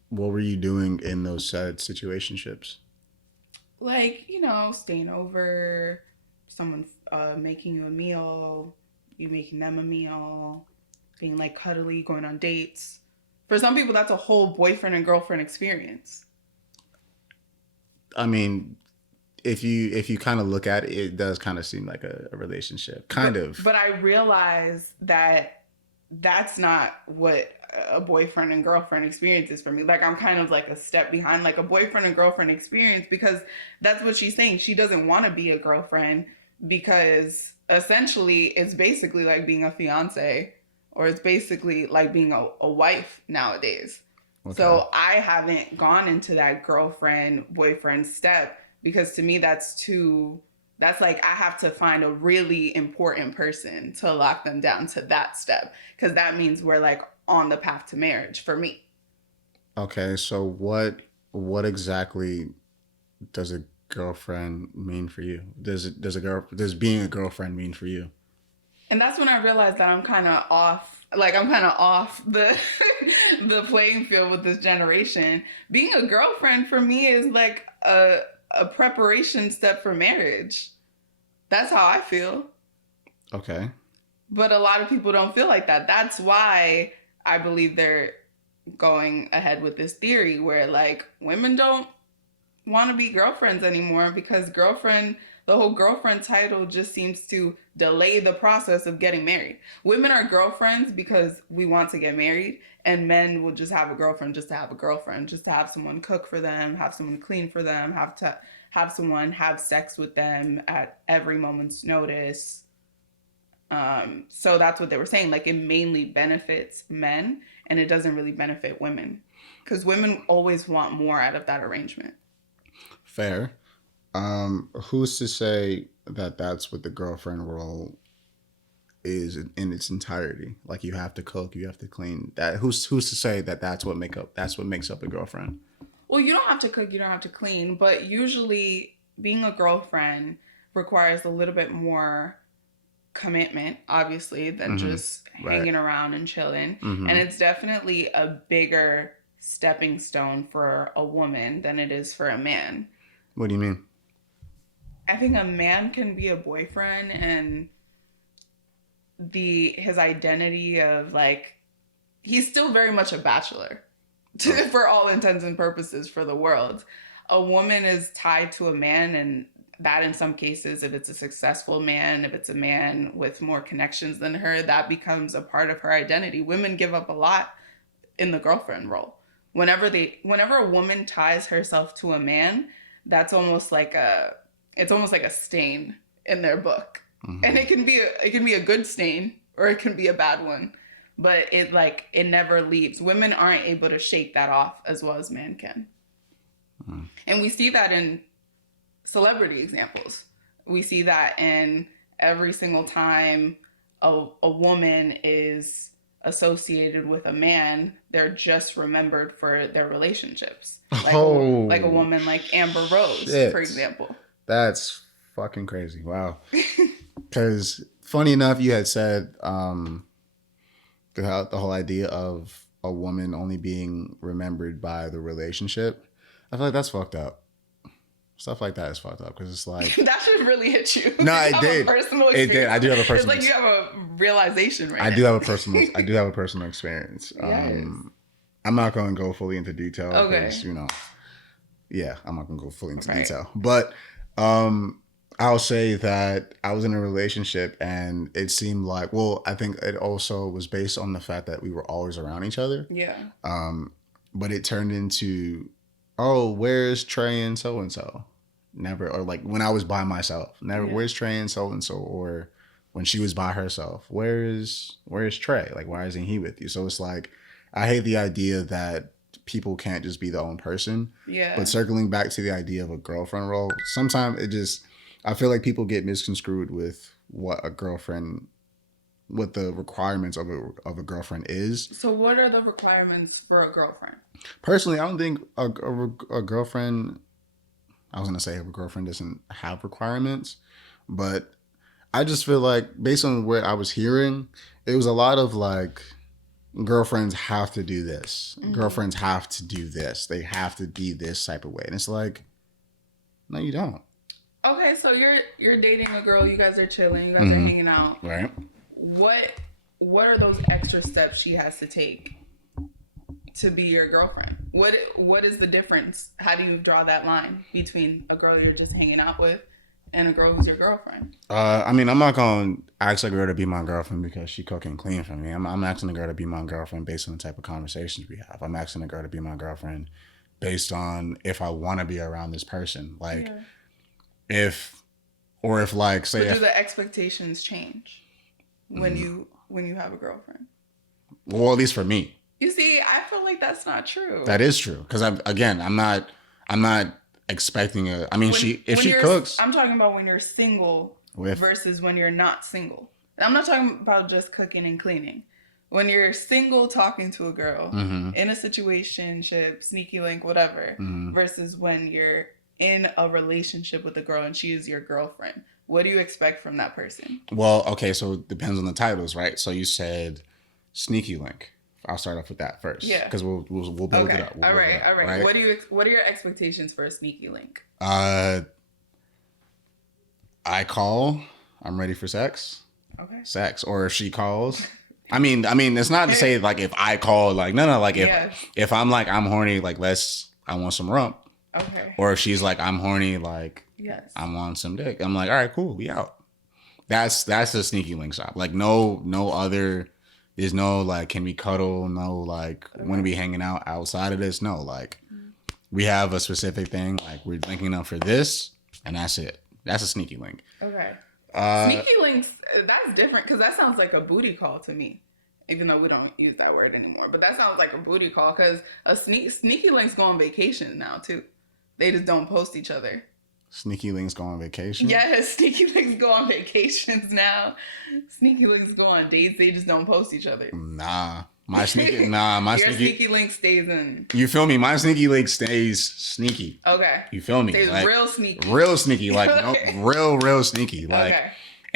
What were you doing in those said situationships? Like, you know, staying over, someone making you a meal, you making them a meal, being like cuddly, going on dates. For some people, that's a whole boyfriend and girlfriend experience. I mean, if you kind of look at it, it does kind of seem like a relationship, But I realize that that's not what a boyfriend and girlfriend experience is for me. Like, I'm kind of like a step behind, like a boyfriend and girlfriend experience, because that's what she's saying. She doesn't want to be a girlfriend because essentially it's basically like being a fiance, or it's basically like being a wife nowadays. Okay. So I haven't gone into that girlfriend boyfriend step, because to me that's like I have to find a really important person to lock them down to that step, because that means we're like on the path to marriage for me. Okay, so what exactly does a girlfriend mean for you? Does being a girlfriend mean for you? And that's when I realized that I'm kind of off. Like, I'm kind of off the the playing field with this generation. Being a girlfriend for me is like a preparation step for marriage. That's how I feel. Okay. But a lot of people don't feel like that. That's why I believe they're going ahead with this theory where like women don't want to be girlfriends anymore, because the whole girlfriend title just seems to delay the process of getting married. Women are girlfriends because we want to get married, and men will just have a girlfriend just to have a girlfriend, just to have someone cook for them, have someone clean for them, have someone have sex with them at every moment's notice. So that's what they were saying. Like, it mainly benefits men and it doesn't really benefit women, because women always want more out of that arrangement. Fair. Who's to say that that's what the girlfriend role is in its entirety? Like, you have to cook, you have to clean. That who's to say that that's what makes up a girlfriend? Well, you don't have to cook, you don't have to clean, but usually being a girlfriend requires a little bit more commitment, obviously, than just hanging around and chilling. And it's definitely a bigger stepping stone for a woman than it is for a man. What do you mean? I think a man can be a boyfriend and his identity of like, he's still very much a bachelor for all intents and purposes for the world. A woman is tied to a man, and that in some cases, if it's a successful man, if it's a man with more connections than her, that becomes a part of her identity. Women give up a lot in the girlfriend role. Whenever a woman ties herself to a man, that's almost like a stain in their book. And it can be a good stain or it can be a bad one, but it never leaves. Women aren't able to shake that off as well as men can. And we see that in celebrity examples. We see that in every single time a woman is associated with a man, they're just remembered for their relationships. Like, Oh, like a woman like Amber Rose, shit. for example. That's fucking crazy. Wow. Because funny enough, you had said the whole idea of a woman only being remembered by the relationship. I feel like that's fucked up. Stuff like that is fucked up because it's like that should really hit you. No, it did. It did. I do have a personal. It's like you have a realization right now. I do have a personal. I do have a personal experience. Yes. I'm not going to go fully into detail. Okay. Because, yeah, I'm not going to go fully into detail. But I'll say that I was in a relationship and it seemed like, well, I think it also was based on the fact that we were always around each other. Yeah. But it turned into, oh, where's Trey and so-and-so? Never, or like when I was by myself, never, where's Trey and so-and-so? Or when she was by herself, where's Trey? Like, why isn't he with you? So it's like, I hate the idea that people can't just be their own person. Yeah. But circling back to the idea of a girlfriend role, sometimes I feel like people get misconstrued with what the requirements of a girlfriend is. So what are the requirements for a girlfriend? Personally, I don't think a girlfriend, I was going to say a girlfriend doesn't have requirements, but I just feel like based on what I was hearing, it was a lot of like, girlfriends have to do this. Mm-hmm. Girlfriends have to do this. They have to be this type of way. And it's like, no, you don't. Okay, so you're dating a girl, you guys are chilling, you guys are hanging out. Right. What are those extra steps she has to take to be your girlfriend? What is the difference? How do you draw that line between a girl you're just hanging out with and a girl who's your girlfriend? I mean, I'm not going to ask a girl to be my girlfriend because she cook and clean for me. I'm asking a girl to be my girlfriend based on the type of conversations we have. I'm asking a girl to be my girlfriend based on if I want to be around this person. Like, if like, say... But do the expectations change when you have a girlfriend? Well, at least for me. You see, I feel like that's not true. That is true. Because I'm not expecting I mean, if she cooks. I'm talking about when you're single versus when you're not single. I'm not talking about just cooking and cleaning. When you're single talking to a girl in a situationship, sneaky link, whatever, versus when you're in a relationship with a girl and she is your girlfriend. What do you expect from that person? Well, okay, so it depends on the titles, right? So you said sneaky link. I'll start off with that first. Yeah. Because we'll build it up. All right. What are your expectations for a sneaky link? I call, I'm ready for sex. Okay. Sex. Or if she calls. I mean, it's not to say like if I call, like no, like if I'm like I'm horny, like I want some rump. Okay. Or if she's like I'm horny, like I want some dick. I'm like, all right, cool, we out. That's a sneaky link shop. Like no other. There's no like, can we cuddle? No like, when we hanging out outside of this? No, like, we have a specific thing. Like, we're linking up for this, and that's it. That's a sneaky link. Okay. Sneaky links, that's different because that sounds like a booty call to me, even though we don't use that word anymore. But that sounds like a booty call because a sneaky links go on vacation now too. They just don't post each other. Sneaky links go on vacation? Yes, sneaky links go on vacations now. Sneaky links go on dates. They just don't post each other. My sneaky link stays in. You feel me? My sneaky link stays sneaky. Okay. You feel me? Stays like, real sneaky. Real sneaky. Like real sneaky. Like,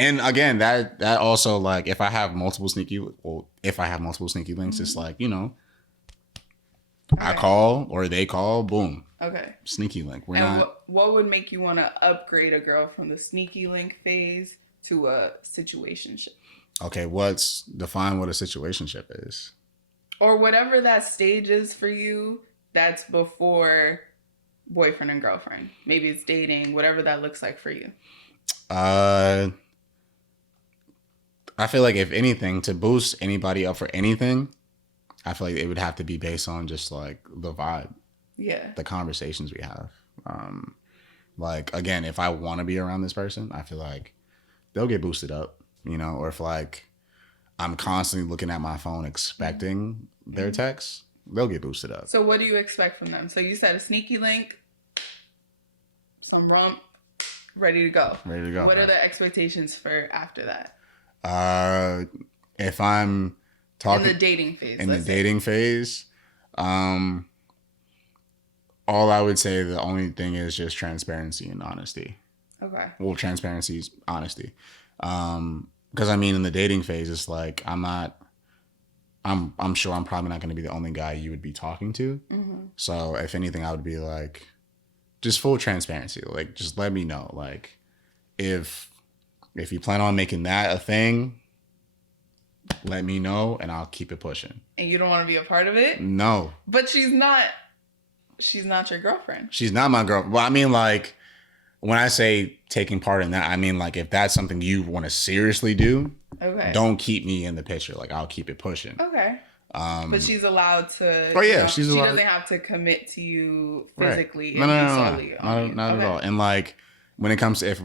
and again, that also like if I have multiple sneaky links, it's like, I call or they call, boom. Okay. Sneaky link. What would make you want to upgrade a girl from the sneaky link phase to a situationship? Okay, define what a situationship is. Or whatever that stage is for you, that's before boyfriend and girlfriend. Maybe it's dating, whatever that looks like for you. I feel like if anything, to boost anybody up for anything, I feel like it would have to be based on just like the vibe. Yeah. The conversations we have. Like, again, if I want to be around this person, I feel like they'll get boosted up, or if like I'm constantly looking at my phone expecting their texts, they'll get boosted up. So what do you expect from them? So you said a sneaky link, some rump, ready to go. Ready to go. What are the expectations for after that? If I'm talking in the dating phase. In the dating phase, all I would say, the only thing is just transparency and honesty. Okay. Well, transparency is honesty. Because I mean, in the dating phase, it's like I'm sure I'm probably not going to be the only guy you would be talking to. Mm-hmm. So if anything, I would be like, just full transparency. Like, just let me know. Like, if you plan on making that a thing, let me know and I'll keep it pushing. And you don't want to be a part of it? No. But she's not your girlfriend. She's not my girlfriend. Well, I mean, like, when I say taking part in that, I mean, like, if that's something you want to seriously do, okay, don't keep me in the picture. Like, I'll keep it pushing. Okay. But she's allowed to. Oh yeah, she doesn't have to commit to you physically. Right. No, not at all. And like, when it comes to if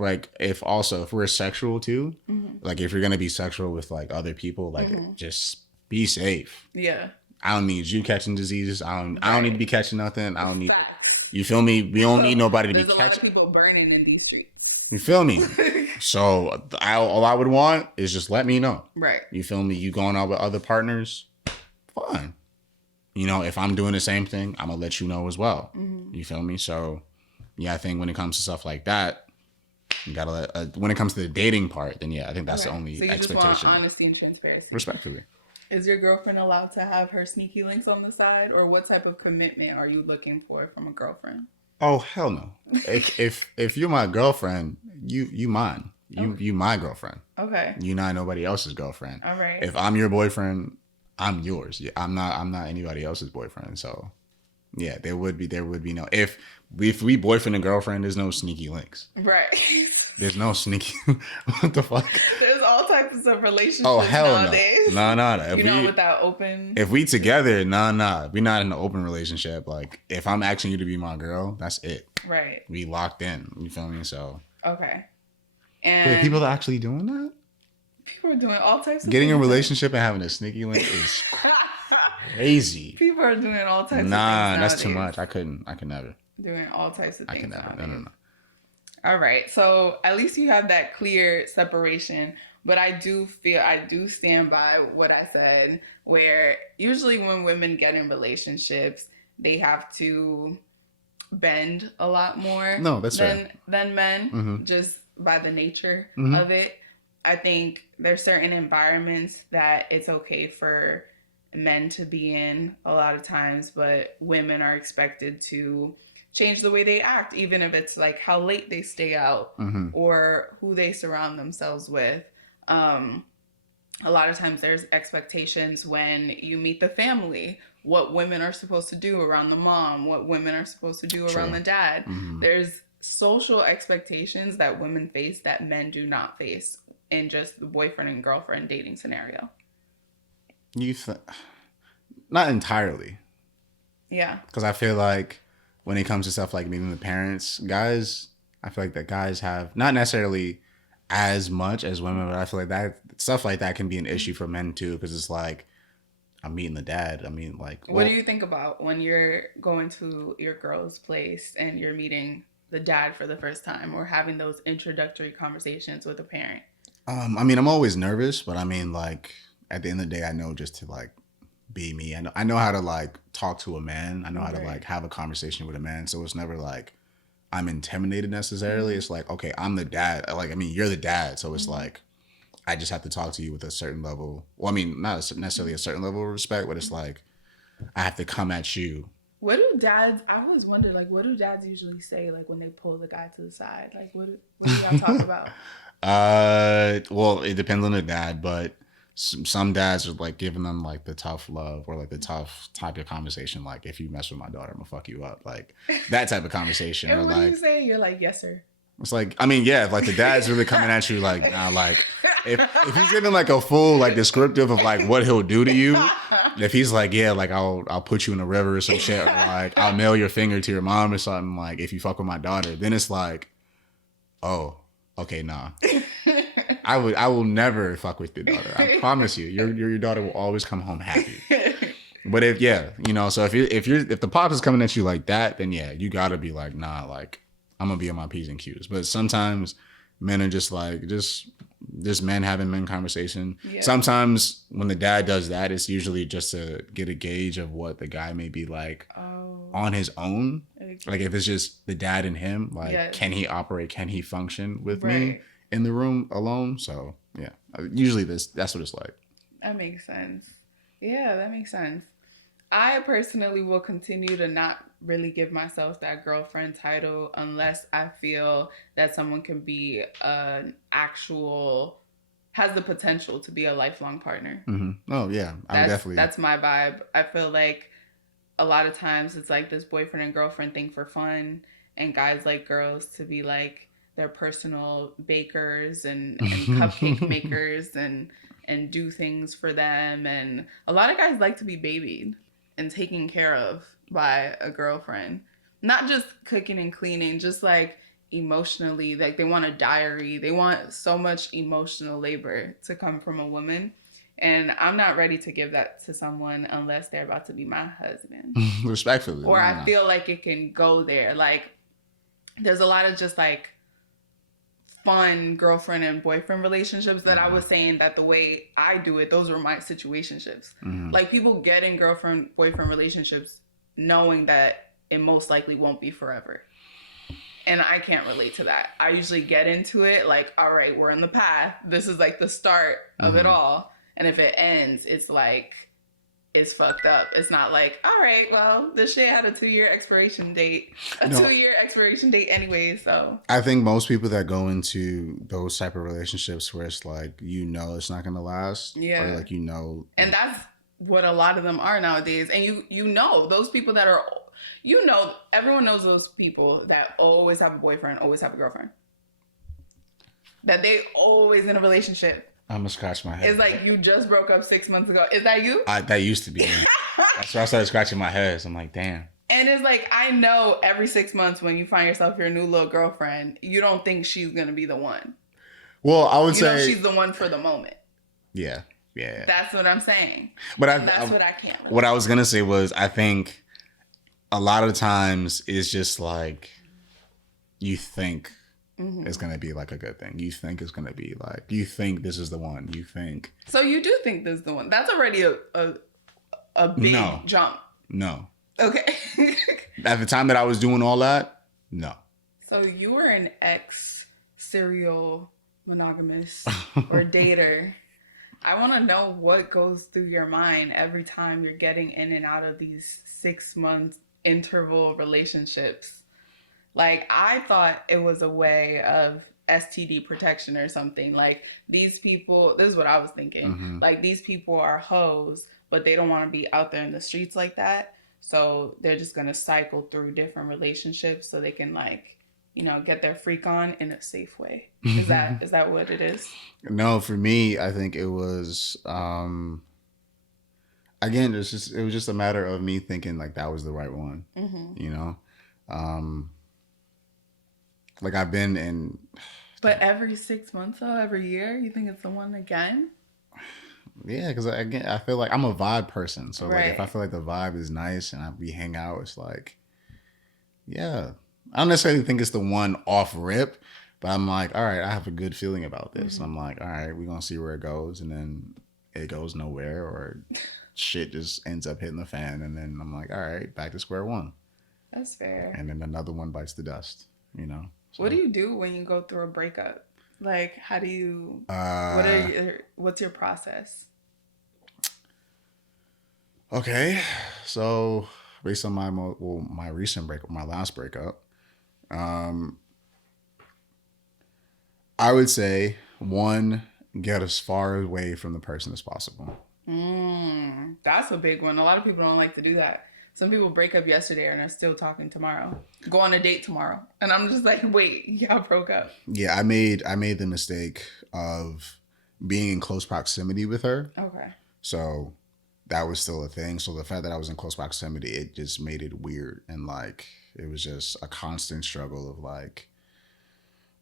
we're sexual too, mm-hmm. like if you're gonna be sexual with like other people, like mm-hmm. just be safe. Yeah. I don't need you catching diseases. I don't need to be catching nothing. I don't need. You feel me? We don't need nobody to be catching. There's a lot of people burning in these streets. You feel me? So all I would want is just let me know. Right. You feel me? You going out with other partners? Fine. You know, if I'm doing the same thing, I'm gonna let you know as well. Mm-hmm. You feel me? So, yeah, I think when it comes to stuff like that, you gotta let. When it comes to the dating part, then yeah, I think that's the only expectation. So you just want honesty and transparency. Respectfully. Is your girlfriend allowed to have her sneaky links on the side, or what type of commitment are you looking for from a girlfriend? Oh hell no! if you're my girlfriend, you mine. You my girlfriend. Okay. You're not nobody else's girlfriend. All right. If I'm your boyfriend, I'm yours. Yeah, I'm not anybody else's boyfriend. So, yeah, there would be no if we boyfriend and girlfriend. There's no sneaky links. Right. There's no sneaky. What the fuck? There's all types of relationships nowadays. No. You know, without open. If we together, nah. We're not in an open relationship. Like, if I'm asking you to be my girl, that's it. Right. We locked in. You feel me? So. Okay. And wait, people are actually doing that? People are doing all types of getting a relationship and having a sneaky link is crazy. People are doing all types of things. Nah, that's too much. I could never. Doing all types of things. I could never. No. All right. So at least you have that clear separation. But I do stand by what I said, where usually when women get in relationships, they have to bend a lot more than men, mm-hmm. just by the nature mm-hmm. of it. I think there's certain environments that it's okay for men to be in a lot of times, but women are expected to change the way they act, even if it's like how late they stay out mm-hmm. or who they surround themselves with. A lot of times there's expectations when you meet the family, what women are supposed to do around the mom, what women are supposed to do around the dad. Mm-hmm. There's social expectations that women face that men do not face in just the boyfriend and girlfriend dating scenario. Not entirely. Yeah. Because I feel like when it comes to stuff like meeting the parents, guys, I feel like that guys have not necessarily as much as women, but I feel like that stuff like that can be an issue for men too, because it's like, I'm meeting the dad. I mean, like, what do you think about when you're going to your girl's place and you're meeting the dad for the first time or having those introductory conversations with a parent? I mean, I'm always nervous, but I mean, like, at the end of the day, I know just to like be me. I know how to like talk to a man. I know how to like have a conversation with a man. So it's never like I'm intimidated necessarily. Mm-hmm. It's like, okay, I'm the dad. Like, I mean, you're the dad. So it's mm-hmm. like, I just have to talk to you with a certain level. Well, I mean, not necessarily a certain level of respect, but it's like, I have to come at you. What do dads, I always wonder, like, what do dads usually say, like, when they pull the guy to the side? Like, what do y'all talk about? Well, it depends on the dad, but some dads are like giving them like the tough love or like the tough type of conversation. Like, if you mess with my daughter, I'm gonna fuck you up. Like that type of conversation. And or what like, do you say? You're like, yes, sir. It's like, I mean, yeah, if like the dad's really coming at you like, nah, like if he's giving like a full like descriptive of like what he'll do to you, if he's like, yeah, like I'll put you in a river or some shit, or like I'll nail your finger to your mom or something, like if you fuck with my daughter, then it's like, oh, okay, nah. I will never fuck with your daughter. I promise you. Your daughter will always come home happy. But if so if the pops is coming at you like that, then yeah, you gotta be like, nah, like I'm gonna be on my P's and Q's. But sometimes men are just like, just just men having men conversation. Yeah. Sometimes when the dad does that, it's usually just to get a gauge of what the guy may be like on his own. Okay. Like if it's just the dad and him, like Yes. can he operate? Can he function with me Right. in the room alone? So yeah, usually that's what it's like. That makes sense. Yeah, that makes sense. I personally will continue to not really give myself that girlfriend title unless I feel that someone can be an actual, has the potential to be a lifelong partner. Mm-hmm. Oh yeah, I'm definitely. That's my vibe. I feel like a lot of times it's like this boyfriend and girlfriend thing for fun, and guys like girls to be like their personal bakers and cupcake makers and do things for them. And a lot of guys like to be babied and taken care of by a girlfriend. Not just cooking and cleaning, just like emotionally. Like they want a diary. They want so much emotional labor to come from a woman. And I'm not ready to give that to someone unless they're about to be my husband. Respectfully. Or I feel like it can go there. Like there's a lot of just like fun girlfriend and boyfriend relationships that I was saying that the way I do it, those were my situationships. Like people get in girlfriend boyfriend relationships knowing that it most likely won't be forever. And I can't relate to that. I usually get into it like, all right, we're on the path. This is like the start of it all. And if it ends, it's like, it's fucked up. It's not like, all right, well, this shit had a 2-year expiration date. A 2-year expiration date anyway, so. I think most people that go into those type of relationships where it's like, it's not going to last. Yeah. Or like, And that's what a lot of them are nowadays. And you know, those people that are, everyone knows those people that always have a boyfriend, always have a girlfriend. That they always in a relationship. I'm gonna scratch my head. It's like you just broke up 6 months ago. Is that you? That used to be me. That's why I started scratching my head. So I'm like, damn. And it's like, I know every 6 months when you find yourself your new little girlfriend, you don't think she's going to be the one. Well, I would say she's the one for the moment. Yeah. That's what I'm saying. But that's what I can't relate. What I was going to say was, I think a lot of times it's just like, you think it's going to be like a good thing. You think it's going to be like, you think this is the one. You think. So you do think this is the one. That's already a big jump. No. Okay. At the time that I was doing all that, no. So you were an ex-serial monogamous or dater. I want to know what goes through your mind every time you're getting in and out of these 6-month interval relationships. Like, I thought it was a way of STD protection or something. Like, these people, this is what I was thinking. Like, these people are hoes, but they don't want to be out there in the streets like that. So they're just going to cycle through different relationships so they can, like, get their freak on in a safe way. Is that what it is? No, for me, I think it was, again, it was just a matter of me thinking like that was the right one, like I've been in. But every 6 months though, every year, you think it's the one again? Yeah, because again, I feel like I'm a vibe person. So right. Like if I feel like the vibe is nice and we hang out, it's like, yeah. I don't necessarily think it's the one off rip, but I'm like, all right, I have a good feeling about this. I'm like, all right, we're going to see where it goes. And then it goes nowhere or shit just ends up hitting the fan. And then I'm like, all right, back to square one. That's fair. And then another one bites the dust, So. What do you do when you go through a breakup? Like, how do you, what's your process? Okay. So based on my recent breakup, my last breakup, I would say 1, get as far away from the person as possible. That's a big one. A lot of people don't like to do that. Some people break up yesterday and are still talking tomorrow. Go on a date tomorrow. And I'm just like, wait, y'all broke up. Yeah, I made the mistake of being in close proximity with her. Okay. So that was still a thing. So the fact that I was in close proximity, it just made it weird. And like, it was just a constant struggle of like,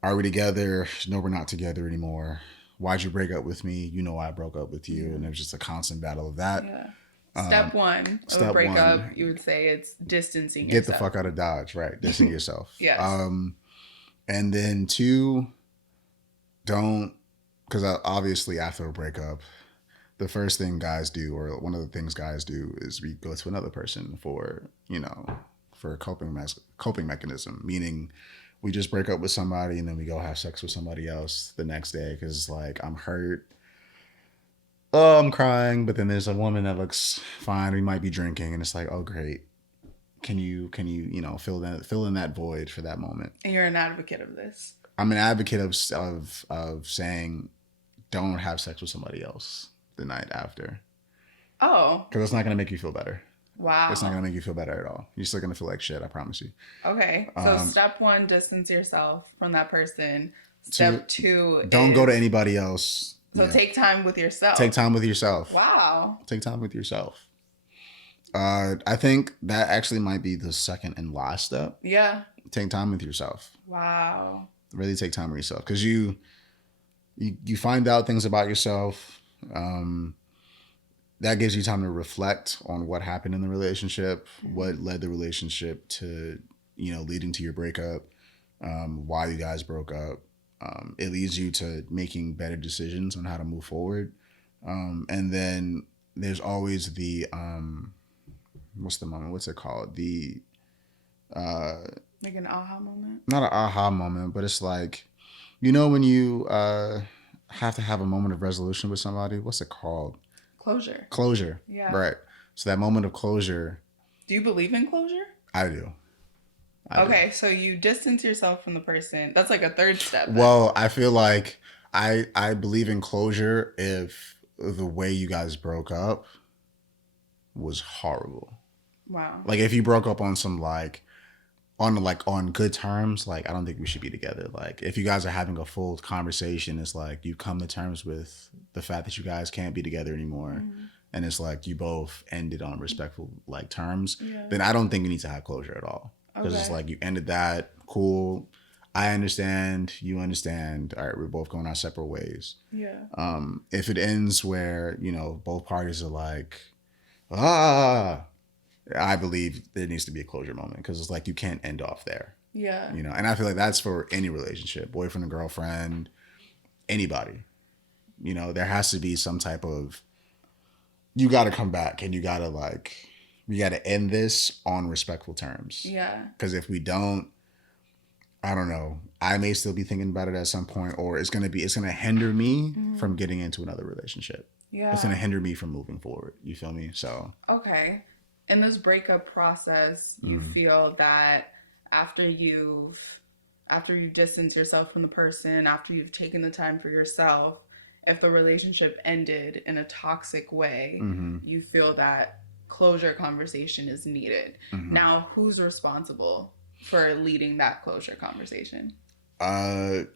are we together? No, we're not together anymore. Why'd you break up with me? I broke up with you. And it was just a constant battle of that. Yeah. Step one of a breakup, you would say it's distancing yourself. Get the fuck out of Dodge, right? Distance yourself. Yes. And then 2, don't because obviously after a breakup, the first thing guys do, or one of the things guys do, is we go to another person for, for a coping mechanism. Meaning, we just break up with somebody and then we go have sex with somebody else the next day because like I'm hurt. Oh, I'm crying, but then there's a woman that looks fine. We might be drinking, and it's like, oh great. Can you fill in that void for that moment? And you're an advocate of this. I'm an advocate of saying, don't have sex with somebody else the night after. Oh. Because it's not going to make you feel better. Wow. It's not going to make you feel better at all. You're still going to feel like shit, I promise you. Okay. So step 1, distance yourself from that person. Step 2, don't go to anybody else. So take time with yourself. Take time with yourself. Wow. Take time with yourself. I think that actually might be the second and last step. Yeah. Take time with yourself. Wow. Really take time with yourself, because you find out things about yourself. That gives you time to reflect on what happened in the relationship, what led the relationship to, leading to your breakup, why you guys broke up. It leads you to making better decisions on how to move forward. And then there's always the, what's the moment? What's it called? Like an aha moment? Not an aha moment, but it's like, when you have to have a moment of resolution with somebody, what's it called? Closure. Yeah. Right. So that moment of closure. Do you believe in closure? I do. Okay, so you distance yourself from the person. That's like a third step. Then. Well, I feel like I believe in closure if the way you guys broke up was horrible. Wow. Like if you broke up on some on good terms, like I don't think we should be together. Like if you guys are having a full conversation, it's like you come to terms with the fact that you guys can't be together anymore. Mm-hmm. And it's like you both ended on respectful terms. Yeah. Then I don't think you need to have closure at all. Because it's like you ended that, cool. I understand, you understand. All right, we're both going our separate ways. Yeah. If it ends where, both parties are like, I believe there needs to be a closure moment, because it's like you can't end off there. Yeah. And I feel like that's for any relationship, boyfriend and girlfriend, anybody. There has to be some type of, you got to come back and you got to end this on respectful terms. Yeah. Because if we don't, I don't know, I may still be thinking about it at some point, or it's going to hinder me from getting into another relationship. Yeah. It's going to hinder me from moving forward. You feel me? So. Okay. In this breakup process, you feel that after you distance yourself from the person, after you've taken the time for yourself, if the relationship ended in a toxic way, you feel that closure conversation is needed. Now, who's responsible for leading that closure conversation? I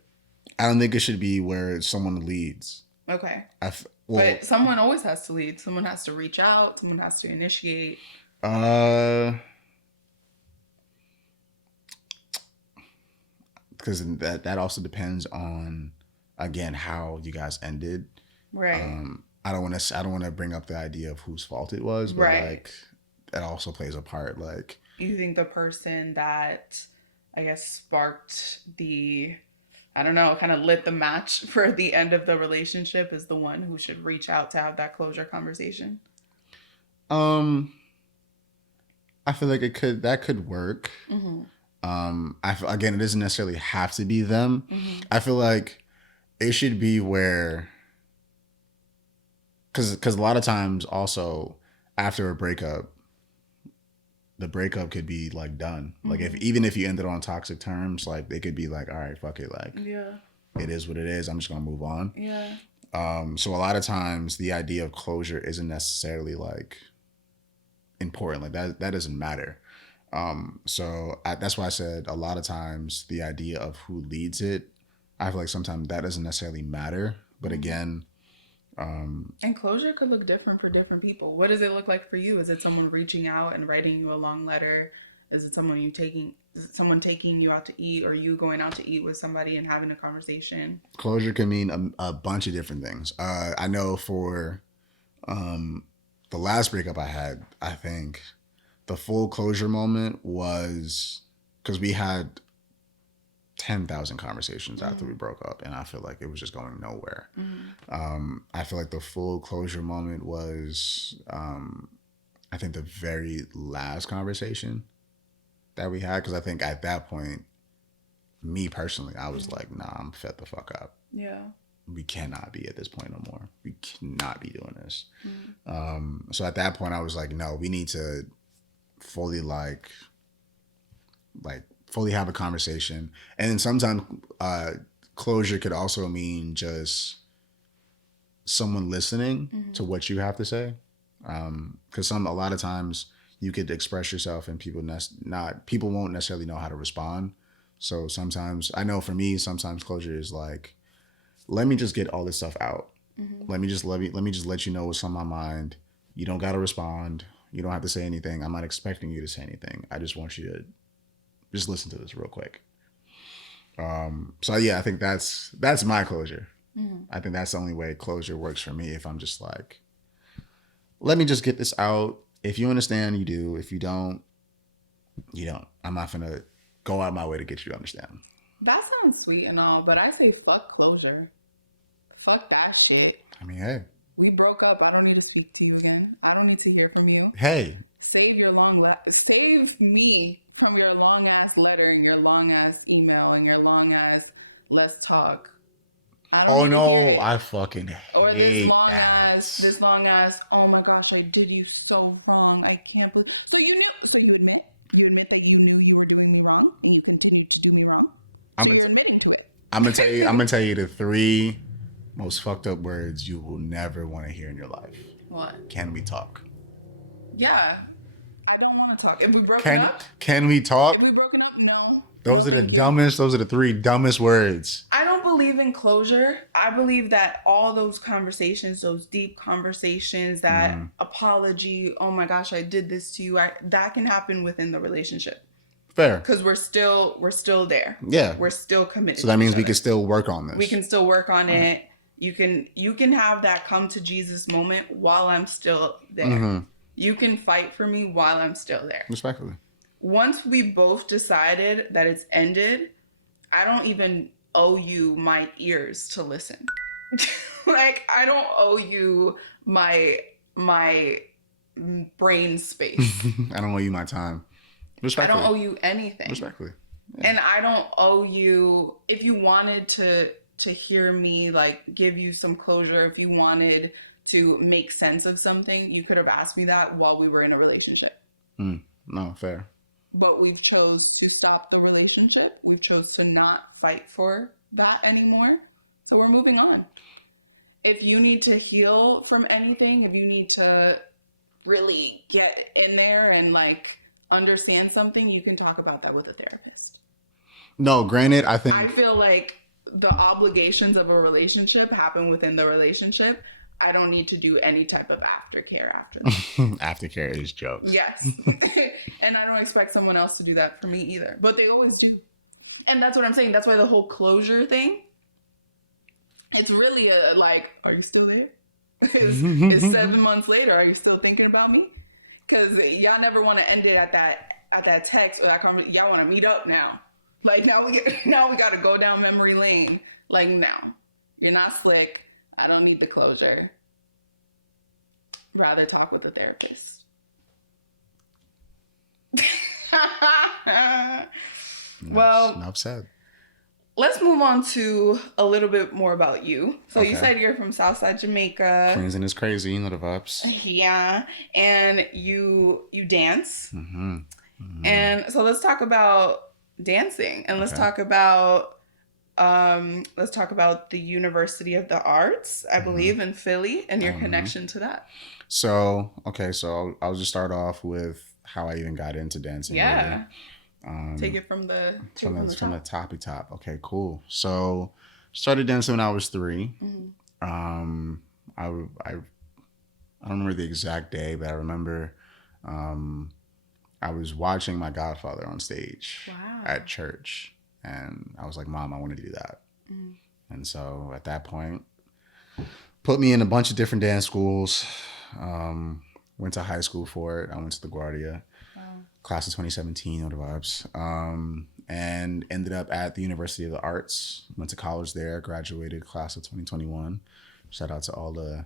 don't think it should be where someone leads. Okay. But someone always has to lead. Someone has to reach out. Someone has to initiate. Because that also depends on, again, how you guys ended. Right. I don't want to bring up the idea of whose fault it was, but like that also plays a part. Like, you think the person that I guess sparked the, I don't know, kind of lit the match for the end of the relationship is the one who should reach out to have that closure conversation? I feel like that could work. Again, it doesn't necessarily have to be them. I feel like it should be where, because a lot of times also after a breakup, the breakup could be like done. Like even if you ended on toxic terms, like they could be like, all right, fuck it, like it is what it is. I'm just gonna move on. Yeah. So a lot of times the idea of closure isn't necessarily like important. Like that doesn't matter. So that's why I said a lot of times the idea of who leads it, I feel like sometimes that doesn't necessarily matter. But again, and closure could look different for different people. What does it look like for you? Is it someone reaching out and writing you a long letter? Is it someone taking you out to eat, or you going out to eat with somebody and having a conversation? Closure can mean a bunch of different things. I know for the last breakup I had, I think the full closure moment was because we had 10,000 conversations after we broke up, and I feel like it was just going nowhere. I feel like the full closure moment was, I think, the very last conversation that we had, because I think at that point, me personally, I was like, nah, I'm fed the fuck up. Yeah. We cannot be at this point no more. We cannot be doing this. So at that point, I was like, no, we need to fully fully have a conversation. And then sometimes closure could also mean just someone listening to what you have to say. Because a lot of times you could express yourself and people won't necessarily know how to respond. So sometimes, I know for me, sometimes closure is like, let me just get all this stuff out. Let me just let you know what's on my mind. You don't gotta respond. You don't have to say anything. I'm not expecting you to say anything. I just want you to just listen to this real quick. So yeah, I think that's my closure. I think that's the only way closure works for me. If I'm just like, let me just get this out. If you understand, you do. If you don't, you don't. I'm not gonna go out of my way to get you to understand. That sounds sweet and all, but I say fuck closure. Fuck that shit. I mean, hey. We broke up. I don't need to speak to you again. I don't need to hear from you. Hey. Save me from your long ass letter and your long ass email and your long ass let's talk. Oh no, I fucking hate or this long ass. Oh my gosh, I did you so wrong. I can't believe. So you admit that you knew you were doing me wrong and you continued to do me wrong. I'm gonna tell you the 3 most fucked up words you will never want to hear in your life. What? Can we talk? Yeah. I don't want to talk. If we broken up? Can we talk? If we broken up? No. Those are the 3 dumbest words. I don't believe in closure. I believe that all those conversations, those deep conversations, that apology, oh my gosh, I did this to you, that can happen within the relationship. Fair. Because we're still there. Yeah. We're still committed. So that means we can still work on this. We can still work on it. You can have that come to Jesus moment while I'm still there. You can fight for me while I'm still there. Respectfully. Once we both decided that it's ended, I don't even owe you my ears to listen. Like, I don't owe you my brain space. I don't owe you my time. Respectfully. I don't owe you anything. Respectfully. Yeah. And I don't owe you, if you wanted to hear me, like, give you some closure, if you wanted to make sense of something, you could have asked me that while we were in a relationship. No, fair. But we've chose to stop the relationship. We've chose to not fight for that anymore. So we're moving on. If you need to heal from anything, if you need to really get in there and like understand something, you can talk about that with a therapist. No, granted, I feel like the obligations of a relationship happen within the relationship. I don't need to do any type of aftercare after that. Aftercare is jokes. Yes. And I don't expect someone else to do that for me either. But they always do. And that's what I'm saying. That's why the whole closure thing, it's really like, are you still there? It's 7 months later. Are you still thinking about me? Because y'all never want to end it at that text or that conversation. Y'all want to meet up now. Like, now we got to go down memory lane. Like, now. You're not slick. I don't need the closure. Rather talk with a therapist. Well, enough said. Let's move on to a little bit more about you. So You said you're from Southside Jamaica. Queensland is crazy, you know the vibes. Yeah, and you dance. And so let's talk about dancing, and let's talk about the University of the Arts, I believe, in Philly, and your connection to that. So I'll just start off with how I even got into dancing. Yeah. Really. Take it from the toppy top. Okay, cool. So started dancing when I was 3. I don't remember the exact day, but I remember I was watching my godfather on stage at church. And I was like, Mom, I want to do that. And so at that point, put me in a bunch of different dance schools. Went to high school for it. I went to LaGuardia. Class of 2017, know the vibes. and ended up at the University of the Arts. Went to college there, graduated class of 2021. Shout out to all the,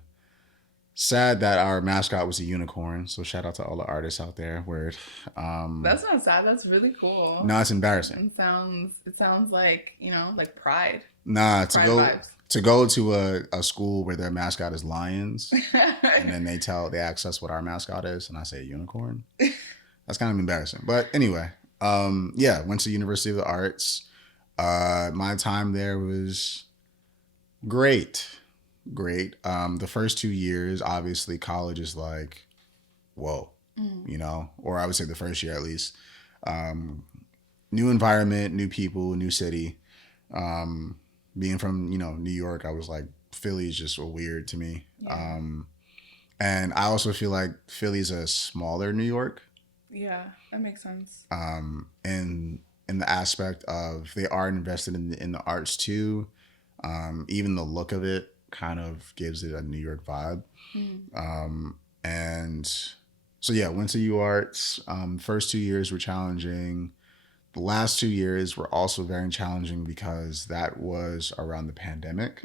sad that our mascot was a unicorn. So shout out to all the artists out there. Word. That's not sad. That's really cool. No, it's embarrassing. It sounds like, like pride. Nah, Pride to go to a school where their mascot is lions, and then they ask us what our mascot is, and I say unicorn. That's kind of embarrassing. But anyway, went to University of the Arts. My time there was great. The first 2 years, obviously, college is like, whoa, or I would say the first year at least. New environment, new people, new city. Being from, New York, I was like, Philly is just weird to me. Yeah. And I also feel like Philly's a smaller New York. Yeah, that makes sense. In the aspect of they are invested in the arts too. Even the look of it kind of gives it a New York vibe. And so went to UArts. First 2 years were challenging. The last 2 years were also very challenging because that was around the pandemic.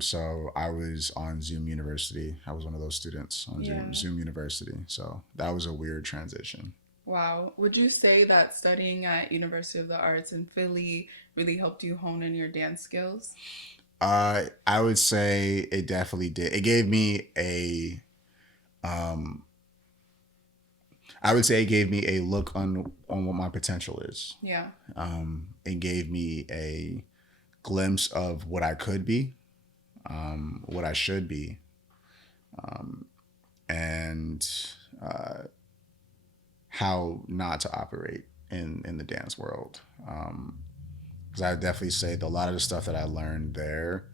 So I was on Zoom University. I was one of those students on Zoom University. So that was a weird transition. Wow. Would you say that studying at University of the Arts in Philly really helped you hone in your dance skills? I would say it definitely did. It gave me a I would say it gave me a look on what my potential is. Yeah. It gave me a glimpse of what I could be, what I should be, and how not to operate in the dance world. Because I would definitely say that a lot of the stuff that I learned there,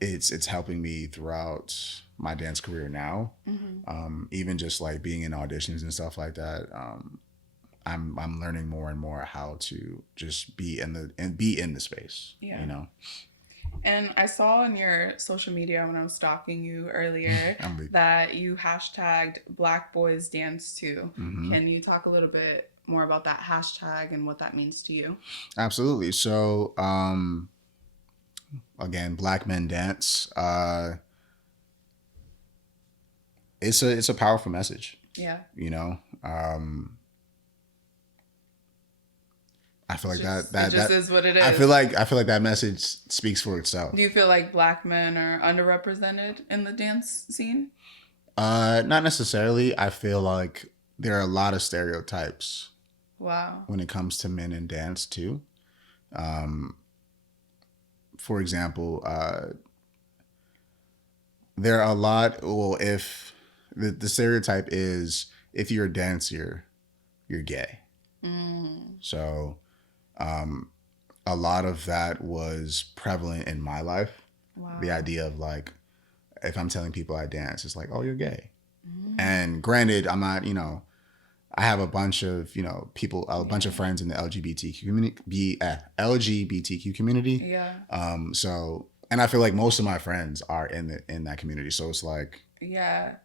it's helping me throughout my dance career now. Even just like being in auditions and stuff like that. I'm learning more and more how to just be in the space. Yeah. And I saw on your social media when I was stalking you earlier that you hashtagged Black Boys Dance Too. Can you talk a little bit more about that hashtag and what that means to you? Absolutely. So, again, Black Men Dance. It's a powerful message. Yeah. I feel like that just is what it is. I feel like that message speaks for itself. Do you feel like Black men are underrepresented in the dance scene? Not necessarily. I feel like there are a lot of stereotypes. Wow. When it comes to men in dance too. For example, there are a lot. Well, if the stereotype is if you're a dancer, you're gay. So. A lot of that was prevalent in my life. Wow. The idea of like, if I'm telling people I dance, it's like, oh, you're gay. And granted, I'm not, I have a bunch of, people, a bunch of friends in the LGBTQ community. Yeah. So, and I feel like most of my friends are in that community. So it's like, yeah.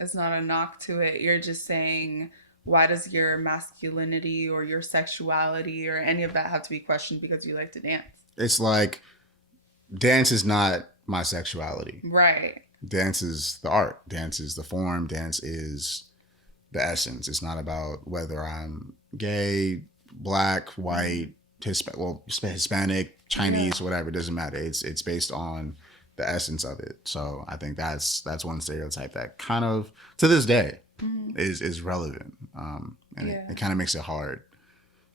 It's not a knock to it. You're just saying, why does your masculinity or your sexuality or any of that have to be questioned because you like to dance? It's like, dance is not my sexuality. Right. Dance is the art. Dance is the form. Dance is the essence. It's not about whether I'm gay, Black, white, Hispanic, Chinese, whatever. It doesn't matter. It's based on the essence of it. So I think that's one stereotype that kind of, to this day, is relevant, and it kind of makes it hard.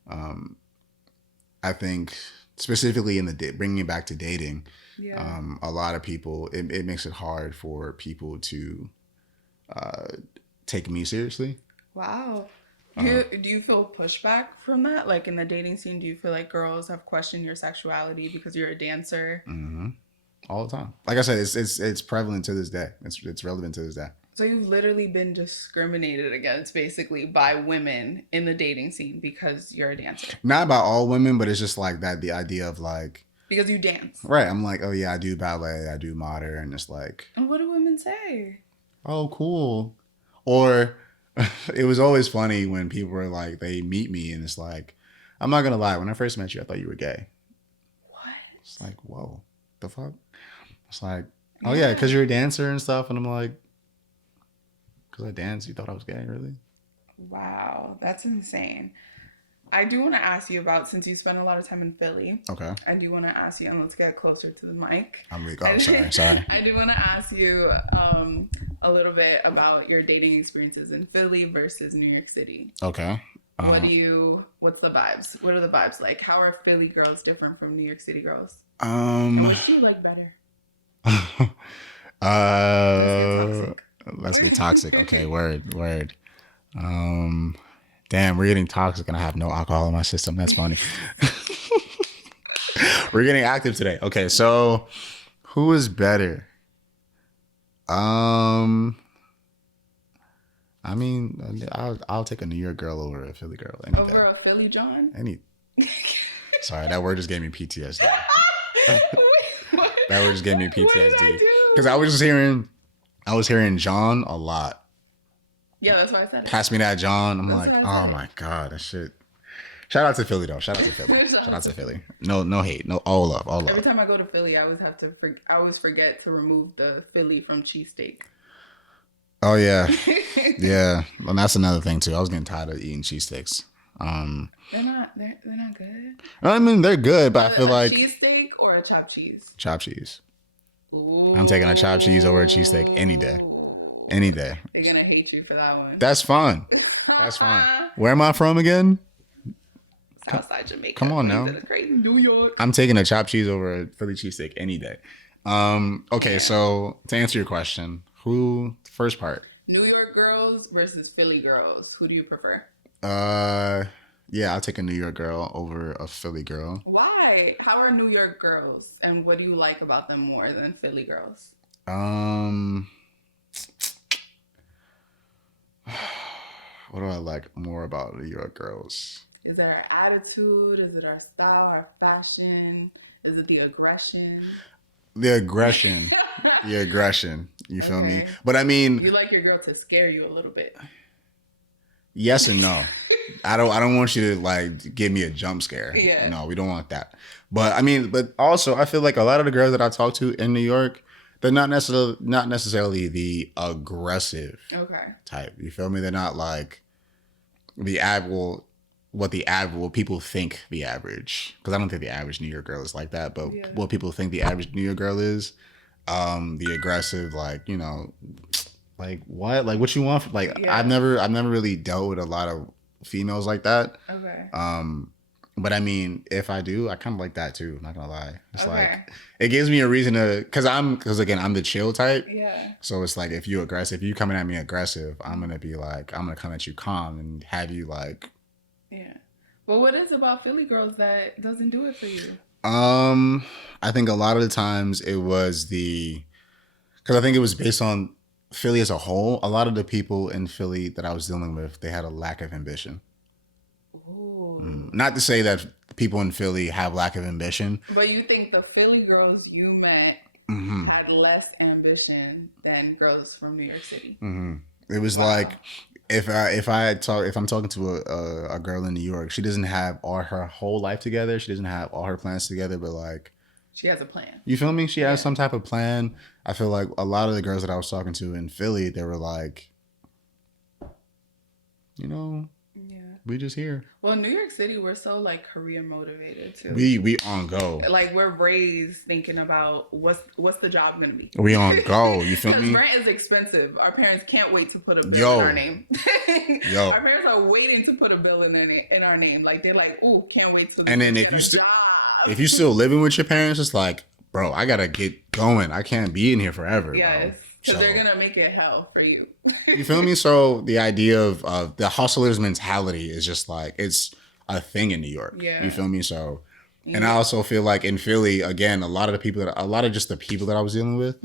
I think specifically in bringing it back to dating, a lot of people, it makes it hard for people to take me seriously. Wow. Do you feel pushback from that? Like in the dating scene, do you feel like girls have questioned your sexuality because you're a dancer? All the time. Like I said, it's prevalent to this day. It's relevant to this day. So you've literally been discriminated against basically by women in the dating scene because you're a dancer. Not by all women, but it's just like that, the idea of like... Because you dance. Right. I'm like, oh yeah, I do ballet, I do modern, and it's like... And what do women say? Oh, cool. Or it was always funny when people were like, they meet me and it's like, I'm not gonna lie, when I first met you, I thought you were gay. What? It's like, whoa, the fuck? It's like, oh yeah, because you're a dancer and stuff, and I'm like, because I dance, you thought I was gay, really? Wow, that's insane. I do want to ask you about, since you spend a lot of time in Philly. Okay. I do want to ask you, and let's get closer to the mic. I'm really, oh, sorry. I do want to ask you a little bit about your dating experiences in Philly versus New York City. Okay. What's the vibes? What are the vibes like? How are Philly girls different from New York City girls? And which do you like better? Let's get toxic. Okay, word. Damn, we're getting toxic and I have no alcohol in my system. That's funny. We're getting active today. Okay, so who is better? I mean, I'll take a New York girl over a Philly girl. Over a Philly John? Sorry, that word just gave me PTSD. That word just gave me PTSD. Because I was hearing John a lot. Yeah, that's why I said it. Pass me that John. I'm That's like, what I oh said. my God, that shit. Shout out to Philly though. Shout out to Philly. No hate. No, all love. Every time I go to Philly, I always forget to remove the Philly from cheesesteak. Oh yeah. Yeah. And that's another thing too. I was getting tired of eating cheesesteaks. They're not good. I mean, they're good, but I feel like cheesesteak or a chopped cheese. Chopped cheese. Ooh. I'm taking a chopped cheese over a cheesesteak any day. Any day. They're gonna hate you for that one. That's fine. That's fine. Where am I from again? Southside Jamaica. Come on now. Crazy New York. I'm taking a chopped cheese over a Philly cheesesteak any day. Okay, so to answer your question, first part? New York girls versus Philly girls. Who do you prefer? Yeah, I'll take a New York girl over a Philly girl. Why? How are New York girls, and what do you like about them more than Philly girls? What do I like more about New York girls? Is it our attitude? Is it our style, our fashion? Is it the aggression? The aggression. You feel me? Okay. But I mean, You like your girl to scare you a little bit. yes and no. I don't want you to like give me a jump scare. Yeah. No, we don't want that. But I mean, but also I feel like a lot of the girls that I talk to in New York, they're not necessarily the aggressive type. You feel me? They're not like what people think the average. Because I don't think the average New York girl is like that. But what people think the average New York girl is, the aggressive, like, you know, like what? Like what you want? I've never really dealt with a lot of females like that. Okay. But I mean, if I do, I kind of like that too. Not gonna lie. It's like it gives me a reason to, because again, I'm the chill type. Yeah. So it's like if you coming at me aggressive, I'm gonna come at you calm and have you like. Yeah. Well, what is about Philly girls that doesn't do it for you? I think a lot of the times it was because I think it was based on Philly as a whole. A lot of the people in Philly that I was dealing with, they had a lack of ambition. Not to say that people in Philly have lack of ambition. But you think the Philly girls you met had less ambition than girls from New York City? It was like if I'm talking to a girl in New York, she doesn't have all her whole life together. She doesn't have all her plans together, but like she has a plan. You feel me? She has some type of plan. I feel like a lot of the girls that I was talking to in Philly, they were like, you know. We just here. Well, New York City, we're so like career motivated too. We on go. Like we're raised thinking about what's the job gonna be. We on go. You feel me? Rent is expensive. Our parents can't wait to put a bill in our name. Our parents are waiting to put a bill in our name. Like they're like, ooh, can't wait to. And then if you still living with your parents, it's like, bro, I gotta get going. I can't be in here forever. Yes. Because they're going to make it hell for you. You feel me? So the idea of the hustler's mentality is just like, it's a thing in New York. Yeah. You feel me? So, and I also feel like in Philly, again, a lot of the people that I was dealing with,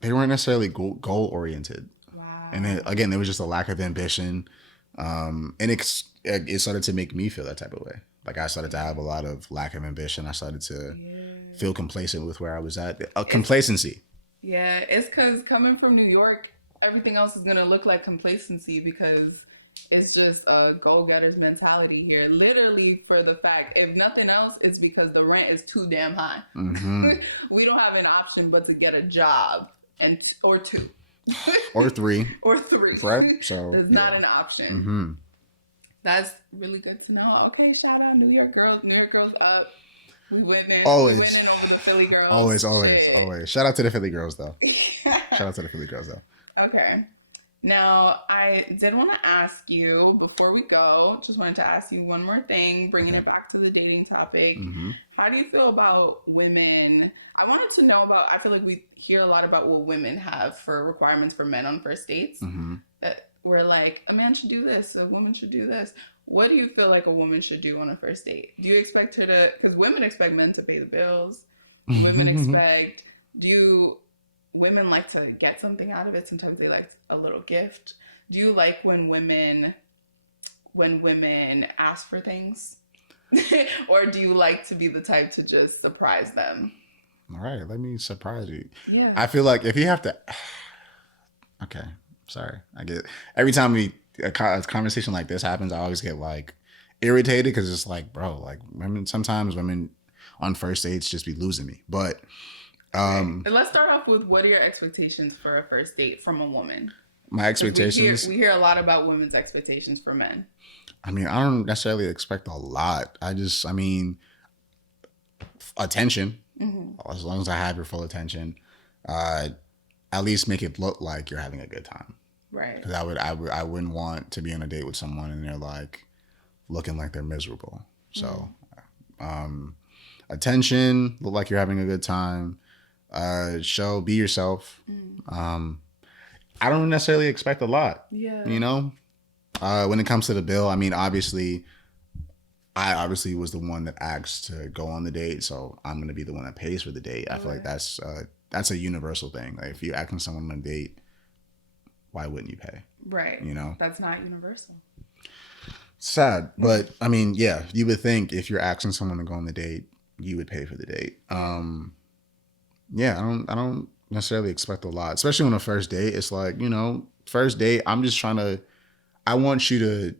they weren't necessarily goal oriented. Wow. And then, again, there was just a lack of ambition. And it started to make me feel that type of way. Like I started to have a lot of lack of ambition. I started to feel complacent with where I was at. Complacency. Yeah, it's because coming from New York, everything else is gonna look like complacency because it's just a go-getter's mentality here. Literally, for the fact, if nothing else, it's because the rent is too damn high. Mm-hmm. We don't have an option but to get a job or two. Or three. Or three. Right? So it's not an option. Mm-hmm. That's really good to know. Okay, shout out New York girls. New York girls up. We winning. Always. We winning over the Philly girls. Always. Shout out to the Philly girls, though. Okay. Now, I did want to ask you, before we go, just wanted to ask you one more thing, bringing it back to the dating topic. Mm-hmm. How do you feel about women? I wanted to know about, I feel like we hear a lot about what women have for requirements for men on first dates. Mm-hmm. That we're like, a man should do this, a woman should do this. What do you feel like a woman should do on a first date? Do you expect her to, because women expect men to pay the bills. Women expect, women like to get something out of it. Sometimes they like a little gift. Do you like when women ask for things? Or do you like to be the type to just surprise them? All right, let me surprise you. Yeah. I feel like if you have to... Okay, sorry. I get... Every time a conversation like this happens, I always get like irritated because it's like, bro, like sometimes women on first dates just be losing me. But... Let's start off with, what are your expectations for a first date from a woman? My expectations... We hear a lot about women's expectations for men. I mean, I don't necessarily expect a lot. Attention. Mm-hmm. As long as I have your full attention, at least make it look like you're having a good time. Right. Because I wouldn't want to be on a date with someone and they're like looking like they're miserable. So, attention, look like you're having a good time. Be yourself. I don't necessarily expect a lot. Yeah. You know, when it comes to the bill, I mean, I obviously was the one that asked to go on the date, so I'm gonna be the one that pays for the date. I feel like that's a universal thing. Like if you're asking someone on a date, why wouldn't you pay? Right. You know, that's not universal. Sad, but I mean, yeah, you would think if you're asking someone to go on the date, you would pay for the date. Yeah, I don't necessarily expect a lot, especially on a first date. It's like, you know, first date, I want you to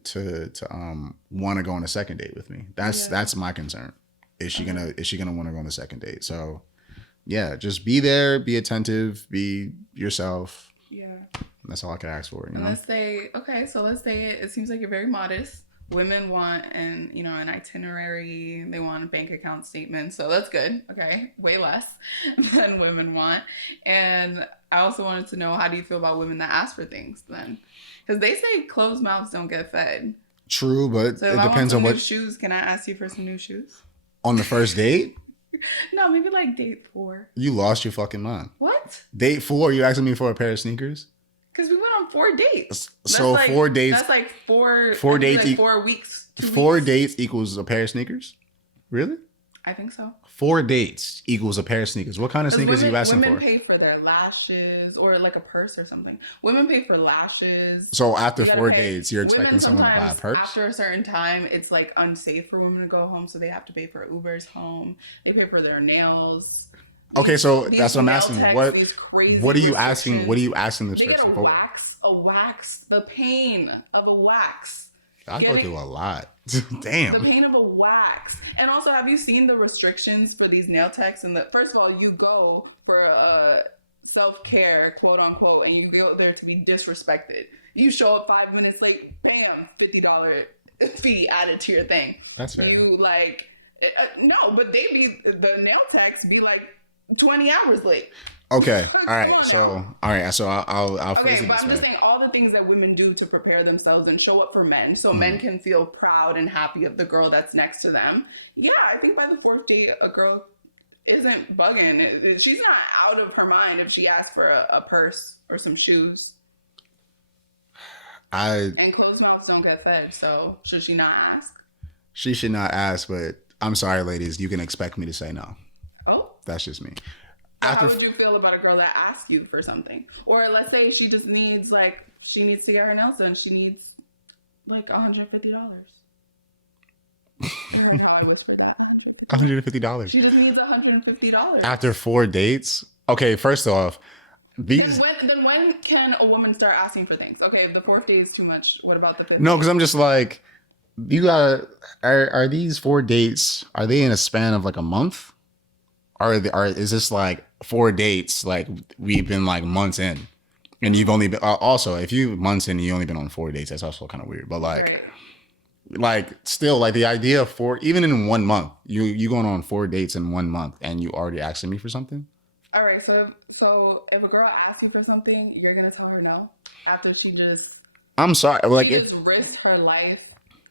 want to go on a second date with me. That's my concern. Is she gonna want to go on a second date? So yeah, just be there, be attentive, be yourself. Yeah. That's all I can ask for, you know? Let's say it seems like you're very modest. Women want an itinerary, they want a bank account statement, so that's good. Okay, way less than women want. And I also wanted to know, how do you feel about women that ask for things then? Because they say closed mouths don't get fed. True, but so it depends on what shoes. Can I ask you for some new shoes on the first date? No, maybe like date 4. You lost your fucking mind. What? Date 4? You asking me for a pair of sneakers? Because we went on 4 dates. So 4 dates. That's like 4 dates. Like 4 weeks. 4 dates equals a pair of sneakers? Really? I think so. 4 dates equals a pair of sneakers. What kind of sneakers are you asking for? Women pay for their lashes or like a purse or something. Women pay for lashes. So after 4 dates, you're expecting someone to buy a purse? After a certain time, it's like unsafe for women to go home, so they have to pay for Ubers home. They pay for their nails. Okay, so that's what I'm asking. What are you asking? What are you asking this person for? A wax, the pain of a wax. I go through a lot. Damn. The pain of a wax. And also, have you seen the restrictions for these nail techs? And first of all, you go for self-care, quote unquote, and you go there to be disrespected. You show up 5 minutes late, bam, $50 fee added to your thing. That's fair. You like, no, but the nail techs be like 20 hours late. Okay. All right. So I'll phrase it but this I'm way. just saying all the things that women do to prepare themselves and show up for men, so men can feel proud and happy of the girl that's next to them. Yeah, I think by the 4th date, a girl isn't bugging. She's not out of her mind if she asks for a purse or some shoes. And closed mouths don't get fed, so should she not ask? She should not ask, but I'm sorry, ladies. You can expect me to say no. Oh? That's just me. How would you feel about a girl that asks you for something? Or let's say she just needs, she needs to get her nails done. She needs, $150. How I whispered that. $150. She just needs $150. After 4 dates? Okay, first off, these. Then when can a woman start asking for things? Okay, if the 4th day is too much, what about the 5th? No, because I'm just like, you gotta. Are these 4 dates? Are they in a span of like a month? Is this like 4 dates? Like we've been like months in, and you've only been also if you months in, and you only been on 4 dates. That's also kind of weird. But like. Right. Like still like the idea of even in 1 month, you going on 4 dates in 1 month and you already asking me for something. All right, so if a girl asks you for something, you're gonna tell her no after she just I'm sorry, like she just risked her life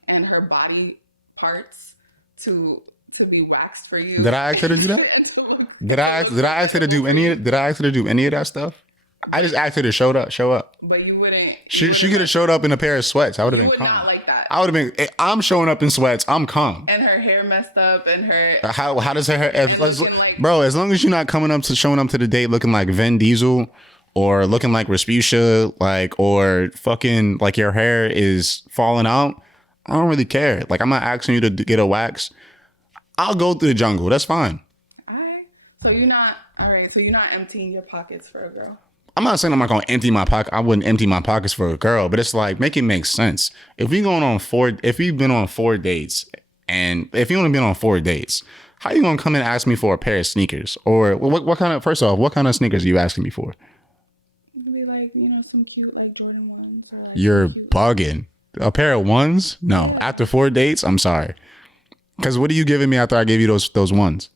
and her body parts to be waxed for you. did I ask her to do that? Did I ask her to do any of that stuff? I just asked her to show up. But you wouldn't. She could have showed up in a pair of sweats. I would have You been would calm. not like that. I would have been. I'm showing up in sweats. I'm calm. And her hair messed up, and her How does her hair? looking like- Bro, as long as you're not showing up to the date looking like Vin Diesel or looking like Respucia, like or fucking like your hair is falling out, I don't really care. Like I'm not asking you to get a wax. I'll go through the jungle. That's fine. Alright. So you're not So you're not emptying your pockets for a girl. I'm not saying I'm not gonna empty my pocket. I wouldn't empty my pockets for a girl, but it's like make it make sense. If we've been on 4 dates, and if you only been on 4 dates, how you gonna come and ask me for a pair of sneakers? Or what kind of? First off, what kind of sneakers are you asking me for? It could be like some cute like Jordan ones. Or, like, You're cute, bugging. A pair of ones? No. After 4 dates, I'm sorry. Because what are you giving me after I gave you those ones?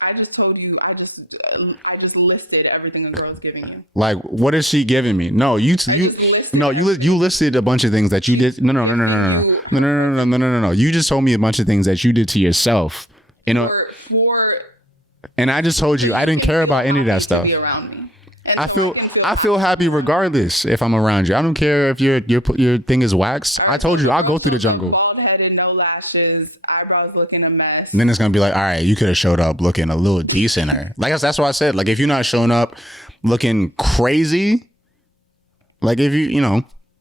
I just told you. I just listed everything a girl's giving you. Like, what is she giving me? No, you listed a bunch of things that you did. No. You just told me a bunch of things that you did to yourself. You know, and I just told you I didn't care about any of that stuff. I feel happy regardless if I'm around you. I don't care if your thing is waxed. I told you I'll go through the jungle. Bald headed, no lashes, eyebrows looking a mess. And then it's gonna be like, all right, you could have showed up looking a little decenter. Like that's what I said. Like if you're not showing up looking crazy, like if you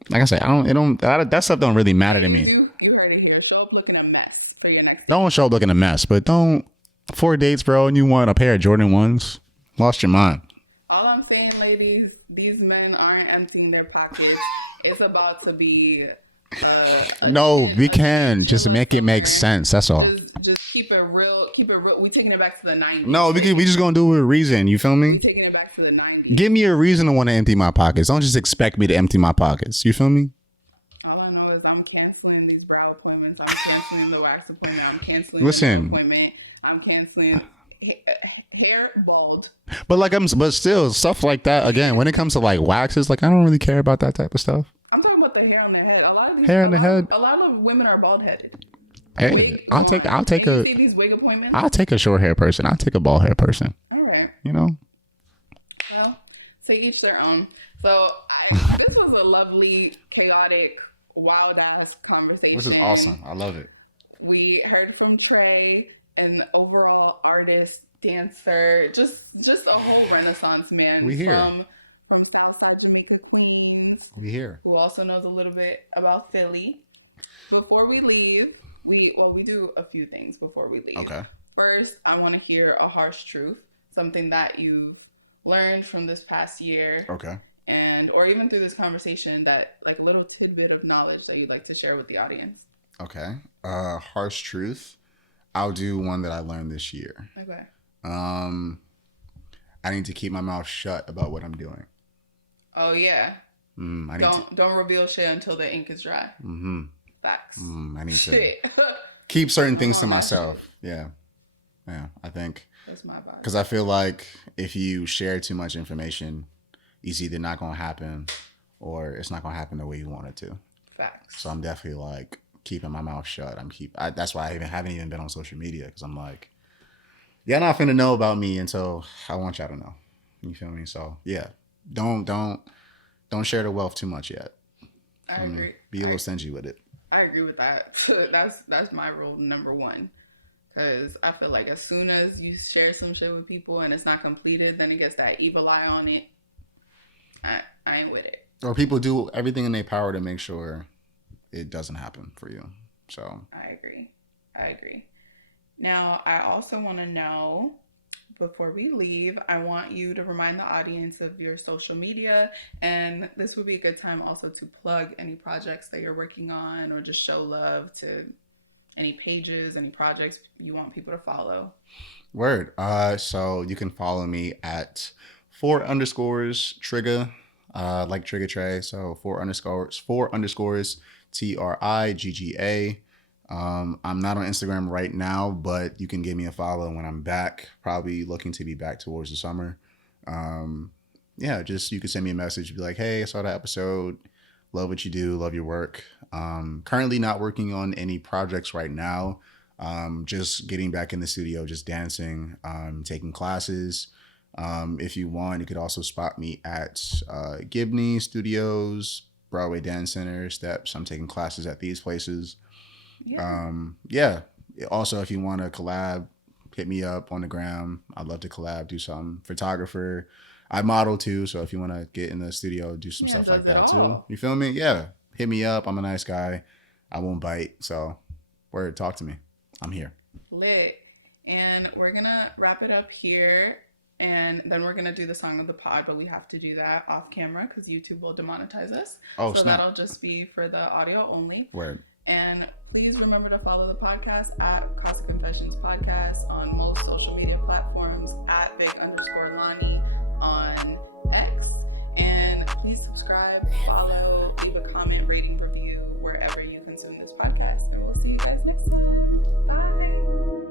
like I said, that stuff don't really matter to me. You heard it here. Show up looking a mess for your next. Don't show up looking a mess, but don't 4 dates, bro, and you want a pair of Jordan 1s. Lost your mind. All I'm saying, ladies, these men aren't emptying their pockets. It's about to be. No, we can just make it make sense. That's all. Just keep it real. Keep it real. We taking it back to the 90s. No, we just gonna do it with a reason. You feel me? We taking it back to the 90s. Give me a reason to want to empty my pockets. Don't just expect me to empty my pockets. You feel me? All I know is I'm canceling these brow appointments. I'm canceling the wax appointment. I'm canceling Listen. the nail appointment. I'm canceling hair bald. But still stuff like that. Again, when it comes to like waxes, like I don't really care about that type of stuff. I'm talking about the hair on their head. A lot of these Hair on the head. A lot of women are bald headed. Hey, I'll take see these wig appointments. I'll take a short hair person. I'll take a bald hair person. All right. You know. Well, to each their own. So this was a lovely, chaotic, wild ass conversation. This is awesome. I love it. We heard from Trey, an overall artist, dancer, just a whole renaissance man. We here. From Southside Jamaica, Queens. We here. Who also knows a little bit about Philly. Before we leave, we do a few things before we leave. Okay. First, I want to hear a harsh truth, something that you've learned from this past year. Okay. Or even through this conversation, that like a little tidbit of knowledge that you'd like to share with the audience. Okay. Harsh truth. I'll do one that I learned this year. Okay. I need to keep my mouth shut about what I'm doing. Oh yeah. Don't reveal shit until the ink is dry. Mm-hmm. Facts. I need shit. to keep certain things to myself. Yeah. I think that's my vibe. Because I feel like if you share too much information, it's either not gonna happen or it's not gonna happen the way you want it to. Facts. So I'm definitely like keeping my mouth shut. That's why I haven't even been on social media, because I'm like, y'all not finna know about me until I want y'all to know. You feel me? So yeah, don't share the wealth too much yet. I agree. Be a little stingy with it. I agree with that. That's my rule number one. Because I feel like as soon as you share some shit with people and it's not completed, then it gets that evil eye on it. I ain't with it. Or people do everything in their power to make sure it doesn't happen for you. So I agree. Now, I also want to know, before we leave, I want you to remind the audience of your social media, and this would be a good time also to plug any projects that you're working on, or just show love to any pages, any projects you want people to follow. Word. So you can follow me at 4_ Trigger, like Trigger Trey. So 4_ TRIGGA. I'm not on Instagram right now, but you can give me a follow when I'm back. Probably looking to be back towards the summer. Just you can send me a message, be like, hey, I saw that episode. Love what you do. Love your work. Currently not working on any projects right now. Just getting back in the studio, just dancing, taking classes. If you want, you could also spot me at Gibney Studios, Broadway Dance Center, Steps. I'm taking classes at these places. Also, if you want to collab, hit me up on the gram. I'd love to collab, do something. Photographer. I model too, so if you want to get in the studio, do some stuff like that too. You feel me? Yeah. Hit me up. I'm a nice guy. I won't bite. So, word, talk to me. I'm here. Lit. And we're going to wrap it up here. And then we're going to do the song of the pod, but we have to do that off camera because YouTube will demonetize us. Oh, so snap. That'll just be for the audio only. Word. And please remember to follow the podcast at Casa Confessions Podcast on most social media platforms, at @big_Lonnie on X. And please subscribe, follow, leave a comment, rating, review wherever you consume this podcast. And we'll see you guys next time. Bye.